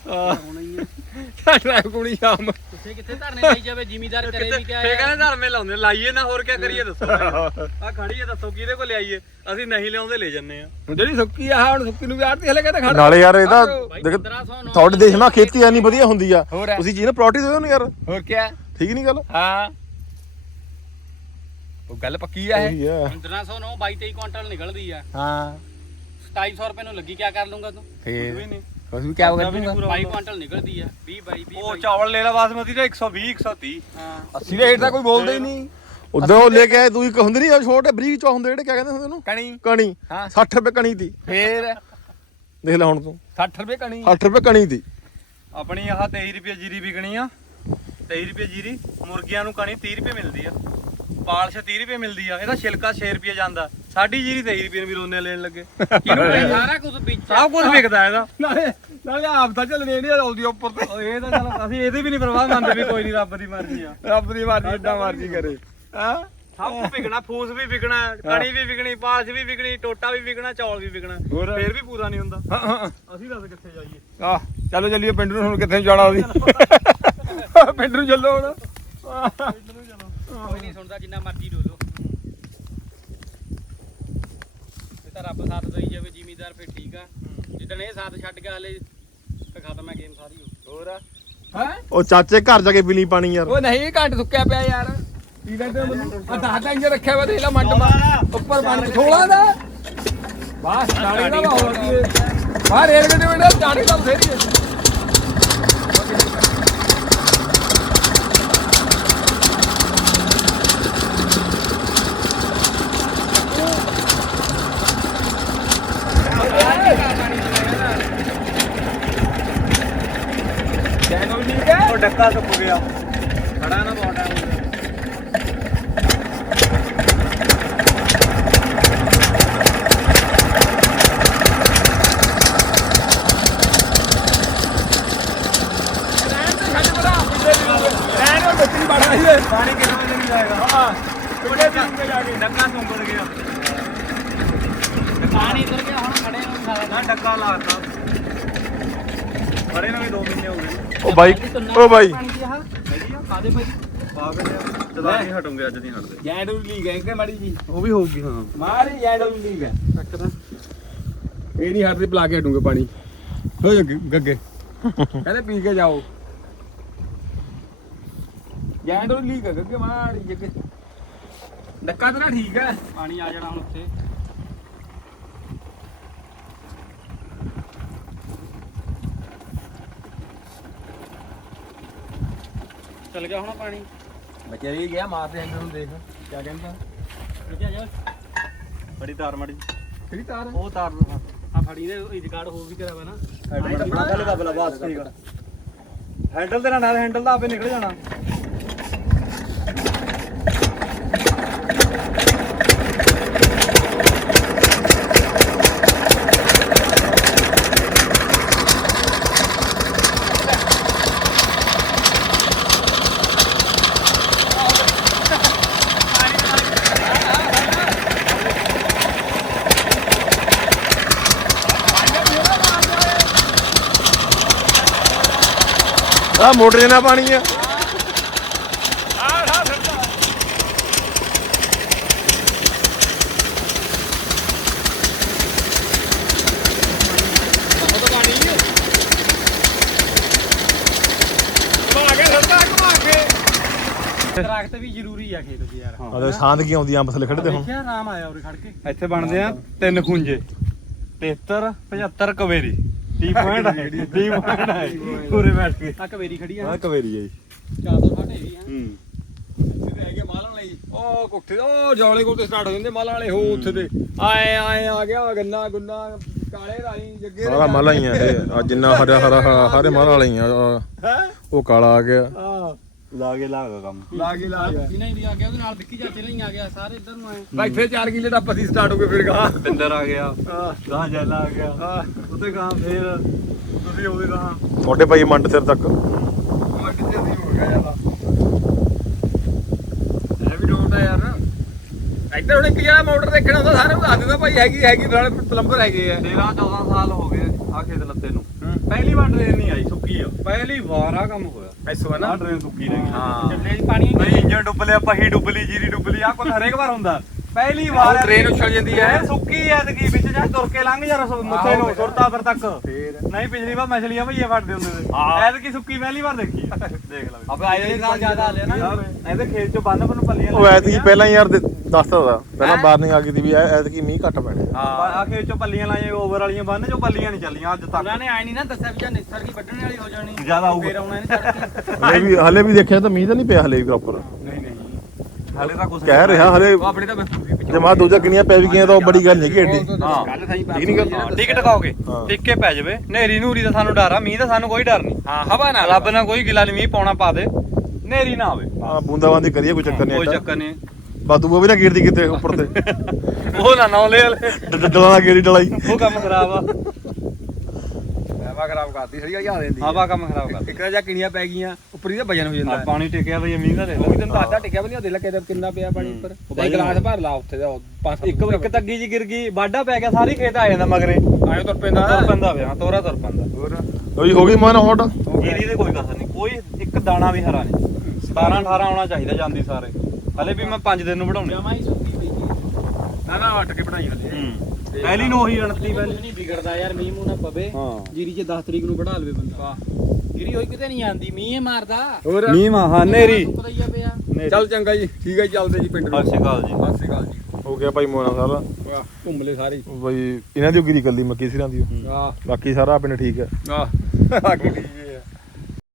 ਡਰਾਈਵ ਕੁੜੀ ਸ਼ਾਮ। ਕਿੱਥੇ ਕਿੱਥੇ ਧਰਨੇ ਲਈ ਜਾਵੇ ਜ਼ਿਮੀਦਾਰ ਕਰੇ ਵੀ ਕਿਆ ਫੇ ਕਹਿੰਦੇ ਧਰਮੇ ਲਾਉਂਦੇ ਲਾਈਏ ਨਾ ਹੋਰ ਕੀ ਕਰੀਏ ਦੱਸੋ। ਆ ਖੜੀ ਹੈ ਦੱਸੋ ਕਿਹਦੇ ਕੋਲ ਲਿਆਈਏ ਅਸੀਂ ਨਹੀਂ ਲਿਆਉਂਦੇ ਲੈ ਜੰਨੇ ਆ। ਹੁਣ ਜਿਹੜੀ ਸੁੱਕੀ ਆ ਹੁਣ ਸੁੱਕੀ ਨੂੰ ਵੀ ਆੜਤੀ ਹਲੇ ਕਹਿੰਦੇ ਖੜ। ਨਾਲੇ ਯਾਰ ਇਹਦਾ ਦੇਖ 1509 ਤੁਹਾਡੇ ਦੇਸ਼ ਮਾ ਖੇਤੀ ਐਨੀ ਵਧੀਆ ਹੁੰਦੀ ਆ। ਹੈ। ਤੁਸੀਂ ਜੀ ਨਾ ਪ੍ਰਾਪਰਟੀ ਦੇ ਦਿਓ ਨਾ ਯਾਰ। ਹੋਰ ਕਿਆ? ਠੀਕ ਨਹੀਂ ਗੱਲ? ਹਾਂ। ਉਹ ਗੱਲ ਪੱਕੀ ਆ ਇਹ? ਉਹੀ ਆ। 1509 22 23 ਕੁਇੰਟਲ ਨਿਕਲਦੀ ਆ। ਹਾਂ। 2700 ਰੁਪਏ ਨੂੰ ਲੱਗੀ ਕਿਆ ਕਰ ਲੂੰਗਾ ਤੂੰ? ਫੇਰ ਵੀ ਨਹੀਂ। ਕੁਝ ਵੀ ਕਿਆ ਕਰ ਦੂੰਗਾ ਪੂਰਾ 22 ਹੁੰਦਾ। ਕੁਇੰਟਲ ਨਿਕਲਦੀ ਆ 20 22 20 ਉਹ ਚਾਵਲ ਲੈ ਲਾ ਬਾਸਮਤੀ ਦਾ 120 130 ਹਾਂ। 80 ਦੇ ਹੇਠ ਤਾਂ ਕੋਈ ਬੋਲਦਾ ਹੀ ਨਹੀਂ। ਉਦੋਂ ਉਹ ਲੈ ਕੇ ਆਏ ਤੂੰ ਇੱਕ ਹੁੰਦੀ ਨਹੀਂ ਉਹ ਛੋਟੇ ਬਰੀਕ ਚੌ ਹੁੰਦੇ ਜਿਹੜੇ ਕਿਆ ਕਹਿੰਦੇ ਹੁੰਦੇ ਉਹਨੂੰ? ਕਣੀ। ਕਣੀ। ਹਾਂ। 60 ਰੁਪਏ ਕਣੀ ਤੀ ਫੇਰ? ਦੇਖ ਲੈ ਹੁਣ ਤੂੰ। 60 ਰੁਪਏ ਕਣੀ। 60 ਰੁਪਏ ਕਣੀ ਤੀ ਆਪਣੀ ਆਹ 23 ਰੁਪਏ ਜੀਰੀ ਵਿਕਣੀ ਆ। 23 ਰੁਪਏ ਜੀਰੀ ਮੁਰਗੀਆਂ ਨੂੰ ਕਣੀ 30 ਰੁਪਏ ਮਿਲਦੀ ਆ। ਪਾਲਸ਼ 30 ਰੁਪਏ ਮਿਲਦੀ ਆ ਇਹਦਾ ਛਿਲਕਾ 6 ਰੁਪਏ ਜਾਂਦਾ। ਸਾਡੀ ਜੀਰੀ 23 ਰੁਪਏ ਨੂੰ ਵੀ ਰੋਨੇ ਲੈਣ ਲੱਗੇ। ਕਿਹਨੂੰ ਪਈ ਸਾਰਾ ਕੁਝ ਵਿੱਚ ਸਭ ਕੁਝ ਵਿਕਦਾ ਇਹਦਾ। ਨਾਲੇ ਨਾਲੇ ਆਪ ਤਾਂ ਚੱਲਣੀ ਨਹੀਂ ਆਉਂਦੀ ਉੱਪਰ ਤੇ। ਉਹ ਇਹ ਤਾਂ ਚਲ ਅਸੀਂ ਇਹਦੇ ਵੀ ਨਹੀਂ ਪਰਵਾਹ ਮੰਨਦੇ ਵੀ ਕੋਈ ਨਹੀਂ ਰੱਬ ਦੀ ਮਰਜ਼ੀ ਆ। ਰੱਬ ਦੀ ਮਰਜ਼ੀ ਜਿੱਦਾਂ ਮਰਜ਼ੀ ਕਰੇ। ਹਾਂ? ਸਭ ਕੁਝ ਵਿਕਣਾ ਫੂਸ ਵੀ ਵਿਕਣਾ ਕਣੀ ਵੀ ਵਿਕਣੀ ਪਾਲਸ਼ ਵੀ ਵਿਕਣੀ ਟੋਟਾ ਵੀ ਵਿਕਣਾ ਚੌਲ ਵੀ ਵਿਕਣਾ। ਹੋਰ? ਫੇਰ ਵੀ ਪੂਰਾ ਨਹੀਂ ਹੁੰਦਾ। ਅਸੀਂ ਦੱਸ ਕਿੱਥੇ ਜਾਈਏ? ਆ ਚਲੋ ਚੱਲੀਏ ਪਿੰਡ ਨੂੰ ਹੁਣ ਕਿੱਥੇ ਨੂੰ ਜਾਣਾ ਅਸੀਂ? ਪਿੰਡ ਨੂੰ ਚੱਲੋ ਹੁਣ। ਕੋਈ ਨਹੀਂ ਸੁਣਦਾ ਜਿੰਨਾ ਮਰਜ਼ੀ ਡੋਲੋ। ਇਹ ਤਾਂ ਰੱਬ ਸਾਥ ਦੇਈ ਜਾਵੇ ਜ਼ਿਮੀਦਾਰ ਫਿਰ ਠੀਕ ਆ। ਜਿੱਦਣ ਇਹ ਸਾਥ ਛੱਡ ਗਿਆ ਹਲੇ ਤਾਂ ਖਤਮ ਹੈ ਗੇਮ ਸਾਰੀ ਹੋਰ? ਹੈ? ਉਹ ਚਾਚੇ ਘਰ ਜਾ ਕੇ ਪੀਣੀ ਪਾਣੀ ਯਾਰ। ਉਹ ਨਹੀਂ ਘੰਟ ਸੁੱਕਿਆ ਪਿਆ ਯਾਰ। ਕੀ ਕਹਿੰਦੇ ਮੈਨੂੰ? ਆ ਦਸ ਦਾ ਇੰਜ ਰੱਖਿਆ ਵਾ ਦੇਖ ਲੈ ਮੰਡ ਮਾ ਉੱਪਰ ਪਾਣੀ 16 ਦਾ। ਬਸ ਨਾਲੇ ਦਾ ਹੋਰ ਕੀ ਬਾਹਰ ਰੇਲ ਗੱਡੀ ਵਿੱਚ ਸਟਾਰਟਿੰਗ ਦਾ ਫੇਰੀ ਹੈ ਚੈਨਲ ਠੀਕ ਹੈ ਉਹ ਡੱਕਾ ਸੁੱਕ ਗਿਆ। ਖੜਾ ਨਾ ਬਹੁਤ ਟਾਈਮ ਹੋ ਗਿਆ। ਦੀ ਪਾਣੀ ਨਹੀਂ ਜਾਏਗਾ? ਹਾਂ ਪਿੱਛੇ ਦੀ ਜਾ ਕੇ? ਡੱਕਾ ਸੁੰਬਰ ਗਿਆ। ਪਾਣੀ ਇਧਰ ਗਿਆ ਹੁਣ ਖੜੇ ਨੂੰ ਸਾਰਾ ਨਾ ਡੱਕਾ ਲਾਤਾ ਬੜੇ ਨੂੰ ਵੀ 2 ਮਹੀਨੇ ਹੋ ਗਏ। ਉਹ ਬਾਈ ਉਹ ਬਾਈ। ਦੀ ਕਾਦੇ ਭਾਈ ਕੇ ਚਲਾ ਨਹੀਂ ਹਟੂਗੇ ਅੱਜ ਨਹੀਂ ਹਟਦੇ ਜੈਂਡ ਲੀਗ ਹੈ ਕਿ ਮਾੜੀ ਜੀ ਉਹ ਵੀ ਹੋਊਗੀ ਹਾਂ। ਮਾਰੀ ਜੈਂਡ ਲੀਗ ਹੈ ਇਹ ਨਹੀਂ ਹਟਦੇ ਪਲਾ ਕੇ ਹਟੂਗੇ ਪਾਣੀ। ਹੋ ਜਾ ਗੱਗੇ। ਕਹਿੰਦੇ ਪੀ ਕੇ ਜਾਓ। ਜੈਂਡ ਲੀਗ ਹੈ ਗੱਗੇ ਮਾਰੀ ਜੱਗੇ ਡੱਕਾ ਤਾਂ ਨਾ ਠੀਕ ਹੈ ਪਾਣੀ ਆ ਜਾਣਾ ਹੁਣ ਉੱਥੇ। ਚੱਲ ਗਿਆ ਹੁਣ ਪਾਣੀ। ਬੱਚੇ ਵੀ ਗਿਆ ਮਾਰਦੇ ਇਹਨਾਂ ਨੂੰ ਦੇਖ। ਕੀ ਕਹਿੰਦਾ? ਠੀਕ ਜਾ। ਬੜੀ ਤਾਰ ਮੜੀ ਕਿਹੜੀ ਤਾਰ? ਉਹ ਤਾਰ ਨੂੰ ਆ ਫੜੀ ਦੇ ਰਿਕਾਰਡ ਹੋ ਵੀ ਕਰਿਆ ਵਾ ਨਾ ਹੈਂਡਲ ਬਸ ਠੀਕ ਆ ਨਾ ਨਾਲ ਹੈਂਡਲ ਦਾ ਆਪੇ ਨਿਕਲ ਜਾਣਾ। ਆ ਮੋਟਰ ਜਨਾ ਪਾਣੀ ਆ। ਦਰਖਤ ਵੀ ਜ਼ਰੂਰੀ ਆ ਖੇਤ 'ਚ ਯਾਰ। ਉਹਦੇ ਸਾਂਦ ਕੀ ਆਉਂਦੀ ਅੰਬ ਥੱਲੇ ਖੜਦੇ ਹੁਣ। ਦੇਖਿਆ ਆਰਾਮ ਆਇਆ ਉਰੇ ਖੜ ਕੇ। ਇੱਥੇ ਬਣਦੇ ਆ ਤਿੰਨ ਖੁੰਜੇ 73 75 ਕਵੇਰੀ। ਟੀ ਪੁਆਇੰਟ ਹੈ ਟੀ ਪੁਆਇੰਟ ਹੈ। ਪੂਰੇ ਬੈਠ ਕੇ। ਆ ਕਵੇਰੀ ਖੜੀ ਆ ਆ ਕਵੇਰੀ ਆ ਜੀ। 400 ਫਟ ਹੈਗੀ ਆ ਹੂੰ। ਇੱਥੇ ਹੈਗੇ ਮਾਲਾਂ ਵਾਲੇ ਉਹ ਕੋਠੇ ਉਹ ਜੌਲੇ ਕੋਲ ਤੇ ਸਟਾਰਟ ਹੋ ਜਾਂਦੇ ਮਾਲਾਂ ਵਾਲੇ ਹੋ ਉੱਥੇ ਤੇ। ਆਏ ਆਏ ਆ ਗਿਆ ਗੰਨਾ ਗੁੰਨਾ ਕਾਲੇ ਰਾਈ ਜੱਗੇ ਸਾਰਾ ਮਾਲਾ ਹੀ ਆ ਇਹ। ਆ ਜਿੰਨਾ ਹਰਾ ਹਰਾ ਹਰਾ ਸਾਰੇ ਮਾਲਾ ਵਾਲੇ ਹੀ ਆ ਆਹ, ਹੈ? ਉਹ ਕਾਲਾ ਆ ਗਿਆ। ਆ ਲਾਗੇ ਲਾਗਾ ਕੰਮ। ਲਾ ਕੇ ਲਾ। ਗਿਆ ਇਹਨਾਂ ਹੀ ਆ ਗਿਆ ਉਹਦੇ ਨਾਲ ਵਿੱਕੀ ਚਾਚੇ ਨਹੀਂ ਆ ਗਿਆ ਸਾਰੇ ਇੱਧਰ ਨੂੰ ਆਏ। ਬਾਈ ਫੇਰ 4 ਕਿਲੇ ਦਾ ਪਤੀ ਸਟਾਰਟ ਹੋ ਗਏ ਫਿਰ ਗਾ ਬਿੰਦਰ ਆ ਗਿਆ ਹਾਂ। ਗਾਂ ਜੈਲਾ ਆ ਗਿਆ ਹਾਂ। ਉੱਤੇ ਗਾਂ ਫੇਰ ਤੁਸੀਂ ਉਹਦੇ ਗਾਂ ਛੋਟੇ ਭਾਈ ਮੰਡ ਸਿਰ ਤੱਕ। ਉਹ ਕਿੱਥੇ ਨਹੀਂ ਹੋ ਗਿਆ ਜ਼ਿਆਦਾ। ਇਹ ਵੀ ਰੋਡ ਆ ਯਾਰ। ਇੱਧਰ ਹੁਣ ਇੱਕ ਜਿਹੜਾ ਮੋਟਰ ਦੇਖਣਾ ਹੁੰਦਾ ਸਾਰਿਆਂ ਨੂੰ ਦੱਸ ਦਿੰਦਾ ਭਾਈ ਹੈਗੀ ਹੈਗੀ ਨਾਲੇ ਪਲੰਬਰ ਹੈਗੇ ਆ। 13 14 ਸਾਲ ਹੋ ਗਏ ਆ ਖੇਤ ਲੱਤੇ ਨੂੰ। ਪਹਿਲੀ ਵਾਰ ਟ੍ਰੇਨ ਨਹੀਂ ਆਈ ਸੁੱਕੀ ਆ। ਪਹਿਲੀ ਵਾਰ ਆ ਕੰਮ ਹੋਇਆ। ਐਸੋ ਹੈ ਨਾ? ਟ੍ਰੇਨ ਸੁੱਕੀ ਰਹੀ। ਹਾਂ। ਚੱਲੇ ਜੀ ਪਾਣੀ ਨਹੀਂ ਇੰਜਨ ਡੁੱਬ ਲਿਆ ਪਹੀ ਡੁੱਬ ਲਈ ਜੀਰੀ ਡੁੱਬ ਲਈ ਆ ਕੋਈ ਹਰੇਕ ਵਾਰ ਹੁੰਦਾ। ਪਹਿਲੀ ਵਾਰ train ਉਛਲ ਜਾਂਦੀ ਹੈ। ਸੁੱਕੀ ਐ ਤੇ ਕੀ ਵਿੱਚ ਜਾ ਤੁਰ ਕੇ ਲੰਘ ਜਾ ਰਸੋ ਮੁੱਥੇ ਨੂੰ। ਸੁਰਤਾ ਫਿਰ ਤੱਕ। ਨਹੀਂ ਪਿਛਲੀ ਵਾਰ ਮਛਲੀਆਂ ਭਈਏ ਫੜਦੇ ਹੁੰਦੇ ਸੀ। ਐਤ ਕੀ ਸੁੱਕੀ ਪਹਿਲੀ ਵਾਰ ਦੇਖੀ ਆ। ਦੇਖ ਲੈ। ਅਬੇ ਆਏ ਸਾਲ ਜ਼ਿਆਦਾ ਆ ਲਿਆ ਨਾ। ਇਹਦੇ ਖੇਤ ਚੋਂ ਬੰਨ ਬੰਨ ਪੱਲੀਆਂ ਉਹ ਐਤਕੀ ਪਹਿਲਾਂ ਯਾਰ ਦੇ- ਦੱਸਦਾ ਤਾ ਪਹਿਲਾਂ ਵਾਰਨਿੰਗ ਆ ਗਈ ਦੀ ਵੀ ਐ- ਐਤਕੀ ਮੀਂਹ ਘੱਟ ਪੈਣੇ ਹਾਂ। ਆ ਖੇਤ ਚੋਂ ਪੱਲੀਆਂ ਲਾਈਆਂ ਓਵਰ ਵਾਲੀਆਂ ਬੰਨ ਚੋਂ ਪੱਲੀਆਂ ਨਹੀਂ ਚੱਲੀਆਂ ਅੱਜ ਤੱਕ। ਉਹਨਾਂ ਨੇ ਆਏ ਨਹੀਂ ਨਾ ਦੱਸਿਆ ਵੀ ਜਾਂ ਨਿੱਸਰ ਕੀ ਵੱਢਣ ਵਾਲੀ ਹੋ ਜਾਣੀ। ਜ਼ਿਆਦਾ ਆਊਗਾ। ਫੇਰ ਆਉਣਾ ਇਹਨੇ ਛੱਡ ਕੇ ਹਲੇ ਵੀ ਹਲੇ ਵੀ ਦੇਖਿਆ ਤਾਂ ਮੀਂਹ ਤਾਂ ਨਹੀਂ ਪਿਆ ਹਲੇ ਵੀ ਪ੍ਰੋਪਰ ਨਹੀਂ ਨਹੀਂ। ਹਾਲੇ ਤਾਂ ਕੁਝ ਕਹਿ ਰਿਹਾ ਹਲੇ ਉਹ ਆਪਣੇ ਤਾਂ ਜੇ ਮਾ ਦੂਜਾ ਕਿੰਨੀਆਂ ਪੈ ਵੀ ਗਈਆਂ ਤਾਂ ਉਹ ਬੜੀ ਗੱਲ ਨਹੀਂ ਏਡੀ। ਹਾਂ। ਕੱਲ ਸਾਈ ਠੀਕ ਨੀ ਗੱਲ? ਹਾਂ। ਟਿਕਟ ਖਾਓਗੇ ਹਾਂ। ਟਿੱਕੇ ਪੈ ਜਾਵੇ। ਨੇਰੀ ਨੂਰੀ ਦਾ ਸਾਨੂੰ ਡਰ ਆ ਮੀਂਹ ਦਾ ਸਾਨੂੰ ਕੋਈ ਡਰ ਨਹੀਂ। ਹਾਂ। ਹਵਾ ਨਾਲ ਰੱਬ ਨਾਲ ਕੋਈ ਗਿਲਾ ਨਹੀਂ ਮੀਂਹ ਪਾਉਣਾ ਪਾ ਦੇ। ਨੇਰੀ ਨਾ ਆਵੇ। ਹਾਂ ਬੂੰਦਾਬਾਂਦੀ ਕਰੀਏ ਕੋਈ ਚੱਕਰ ਕੋਈ ਨਹੀਂ ਚੱਕਰ ਨਹੀਂ। ਬਾਦੂ ਵੀ ਨਾ ਗੇਰਦੀ ਕਿਤੇ ਉੱਪਰ ਤੇ। ਉਹ ਨਾ ਨੌਲੇ ਵਾਲੇ। ਡਲਾ ਨਾ ਗੇਰੀ ਡਲਾਈ। ਉਹ ਕੰਮ ਖਰਾਬ ਆ। ਹਵਾ ਖਰਾਬ ਕਰਤੀ ਸਹੀ ਆ। ਜਾਂਦੀ ਹਵਾ ਕੰਮ ਖਰਾਬ ਕਰ ਇੱਕ ਤਾਂ ਜਾਂ ਕਿਣੀਆਂ ਪੈ ਗਈਆਂ ਉੱਪਰ ਹੀ ਤਾਂ ਵਜਨ ਹੋ ਜਾਂਦਾ। ਪਾਣੀ ਟਿਕਿਆ ਬਈ ਮੀਂਹ ਦਾ ਦੇ ਉਹ ਵੀ ਤੈਨੂੰ ਦੱਸਦਾ ਟਿਕਿਆ ਵੀ ਨਹੀਂ ਦੇ ਲੱਗੇ ਕਿੰਨਾ ਪਿਆ ਪਾਣੀ ਉੱਪਰ। ਤੇ ਗਲਾਸ ਭਰ ਲਾ ਉੱਥੇ ਦਾ ਪੰਜ ਇੱਕ ਇੱਕ ਤੱਗੀ ਜੀ ਗਿਰ ਗਈ ਬਾਡਾ ਪੈ ਗਿਆ ਸਾਰੀ ਖੇਤ ਆ ਜਾਂਦਾ ਮਗਰੇ। ਆਇਓ ਤੁਰ ਪੈਂਦਾ। ਤੁਰ ਪੈਂਦਾ ਪਿਆ ਤੋਰਾ ਤੁਰ ਪੈਂਦਾ। ਹੋਰ? ਉਹੀ ਹੋ ਗਈ ਮਨ ਹੌਟ ਜੀਰੀ ਦੇ ਕੋਈ ਕਸਰ ਨਹੀਂ ਕੋਈ ਇੱਕ ਦਾਣਾ ਵੀ ਹਰਾ ਨਹੀਂ। 17 18 ਆਉਣਾ ਚਾਹੀਦਾ ਜਾਂਦੀ ਸਾਰੇ। ਹਲੇ ਵੀ ਮੈਂ 5 ਦਿਨ ਨੂੰ ਵਧਾਉਣੇ ਜਮਾ ਹੀ ਪਈ ਨਾ ਨਾ ਵੱਟ ਕੇ ਬਣਾਈ ਹਲੇ। ਹੂੰ। ਪਹਿਲੀ ਨੂੰ ਉਹੀ 29 ਕੁਝ ਪਹਿਲੀ। ਨਹੀਂ ਵਿਗੜਦਾ ਯਾਰ ਮੀਂਹ ਮੂੰਹ ਨਾ ਪਵੇ। ਹਾਂ। ਜੀਰੀ 'ਚ 10 ਤਰੀਕ ਨੂੰ ਵਢਾ ਲਵੇ ਬੰਦਾ। ਗਿਰੀ ਹੋਈ ਕਿਤੇ ਨਹੀਂ ਆਂਦੀ ਮੀਂਹ ਹੀ ਮਾਰਦਾ। ਹੋਰ? ਮੀਂਹ ਮਾ ਹਾਂ ਨੇਰੀ ਸੁੱਕਦਾ ਹੀ ਆ ਪਿਆ। ਚੱਲ ਚੰਗਾ ਜੀ ਠੀਕ ਹੈ ਜੀ ਚੱਲਦੇ ਜੀ ਪਿੰਡ ਨੂੰ। ਸਤਿ ਸ਼੍ਰੀ ਅਕਾਲ ਜੀ। ਸਤਿ ਸ਼੍ਰੀ ਅਕਾਲ ਜੀ। ਹੋ ਗਿਆ ਭਾਈ ਮੋਨਾ ਸਾਰਾ। ਵਾਹ ਘੁੰਮ ਲੈ ਸਾਰੇ। ਬਈ ਇਹਨਾਂ ਦੀ ਗਿਰੀ ਕੱਲੀ ਮੱਕੀ ਸਿਰਾਂ ਦੀ ਵਾਹ। ਬਾਕੀ ਸਾਰਾ ਪਿੰਡ ਠੀਕ ਹੈ ਵਾਹ। ਆ ਕੀ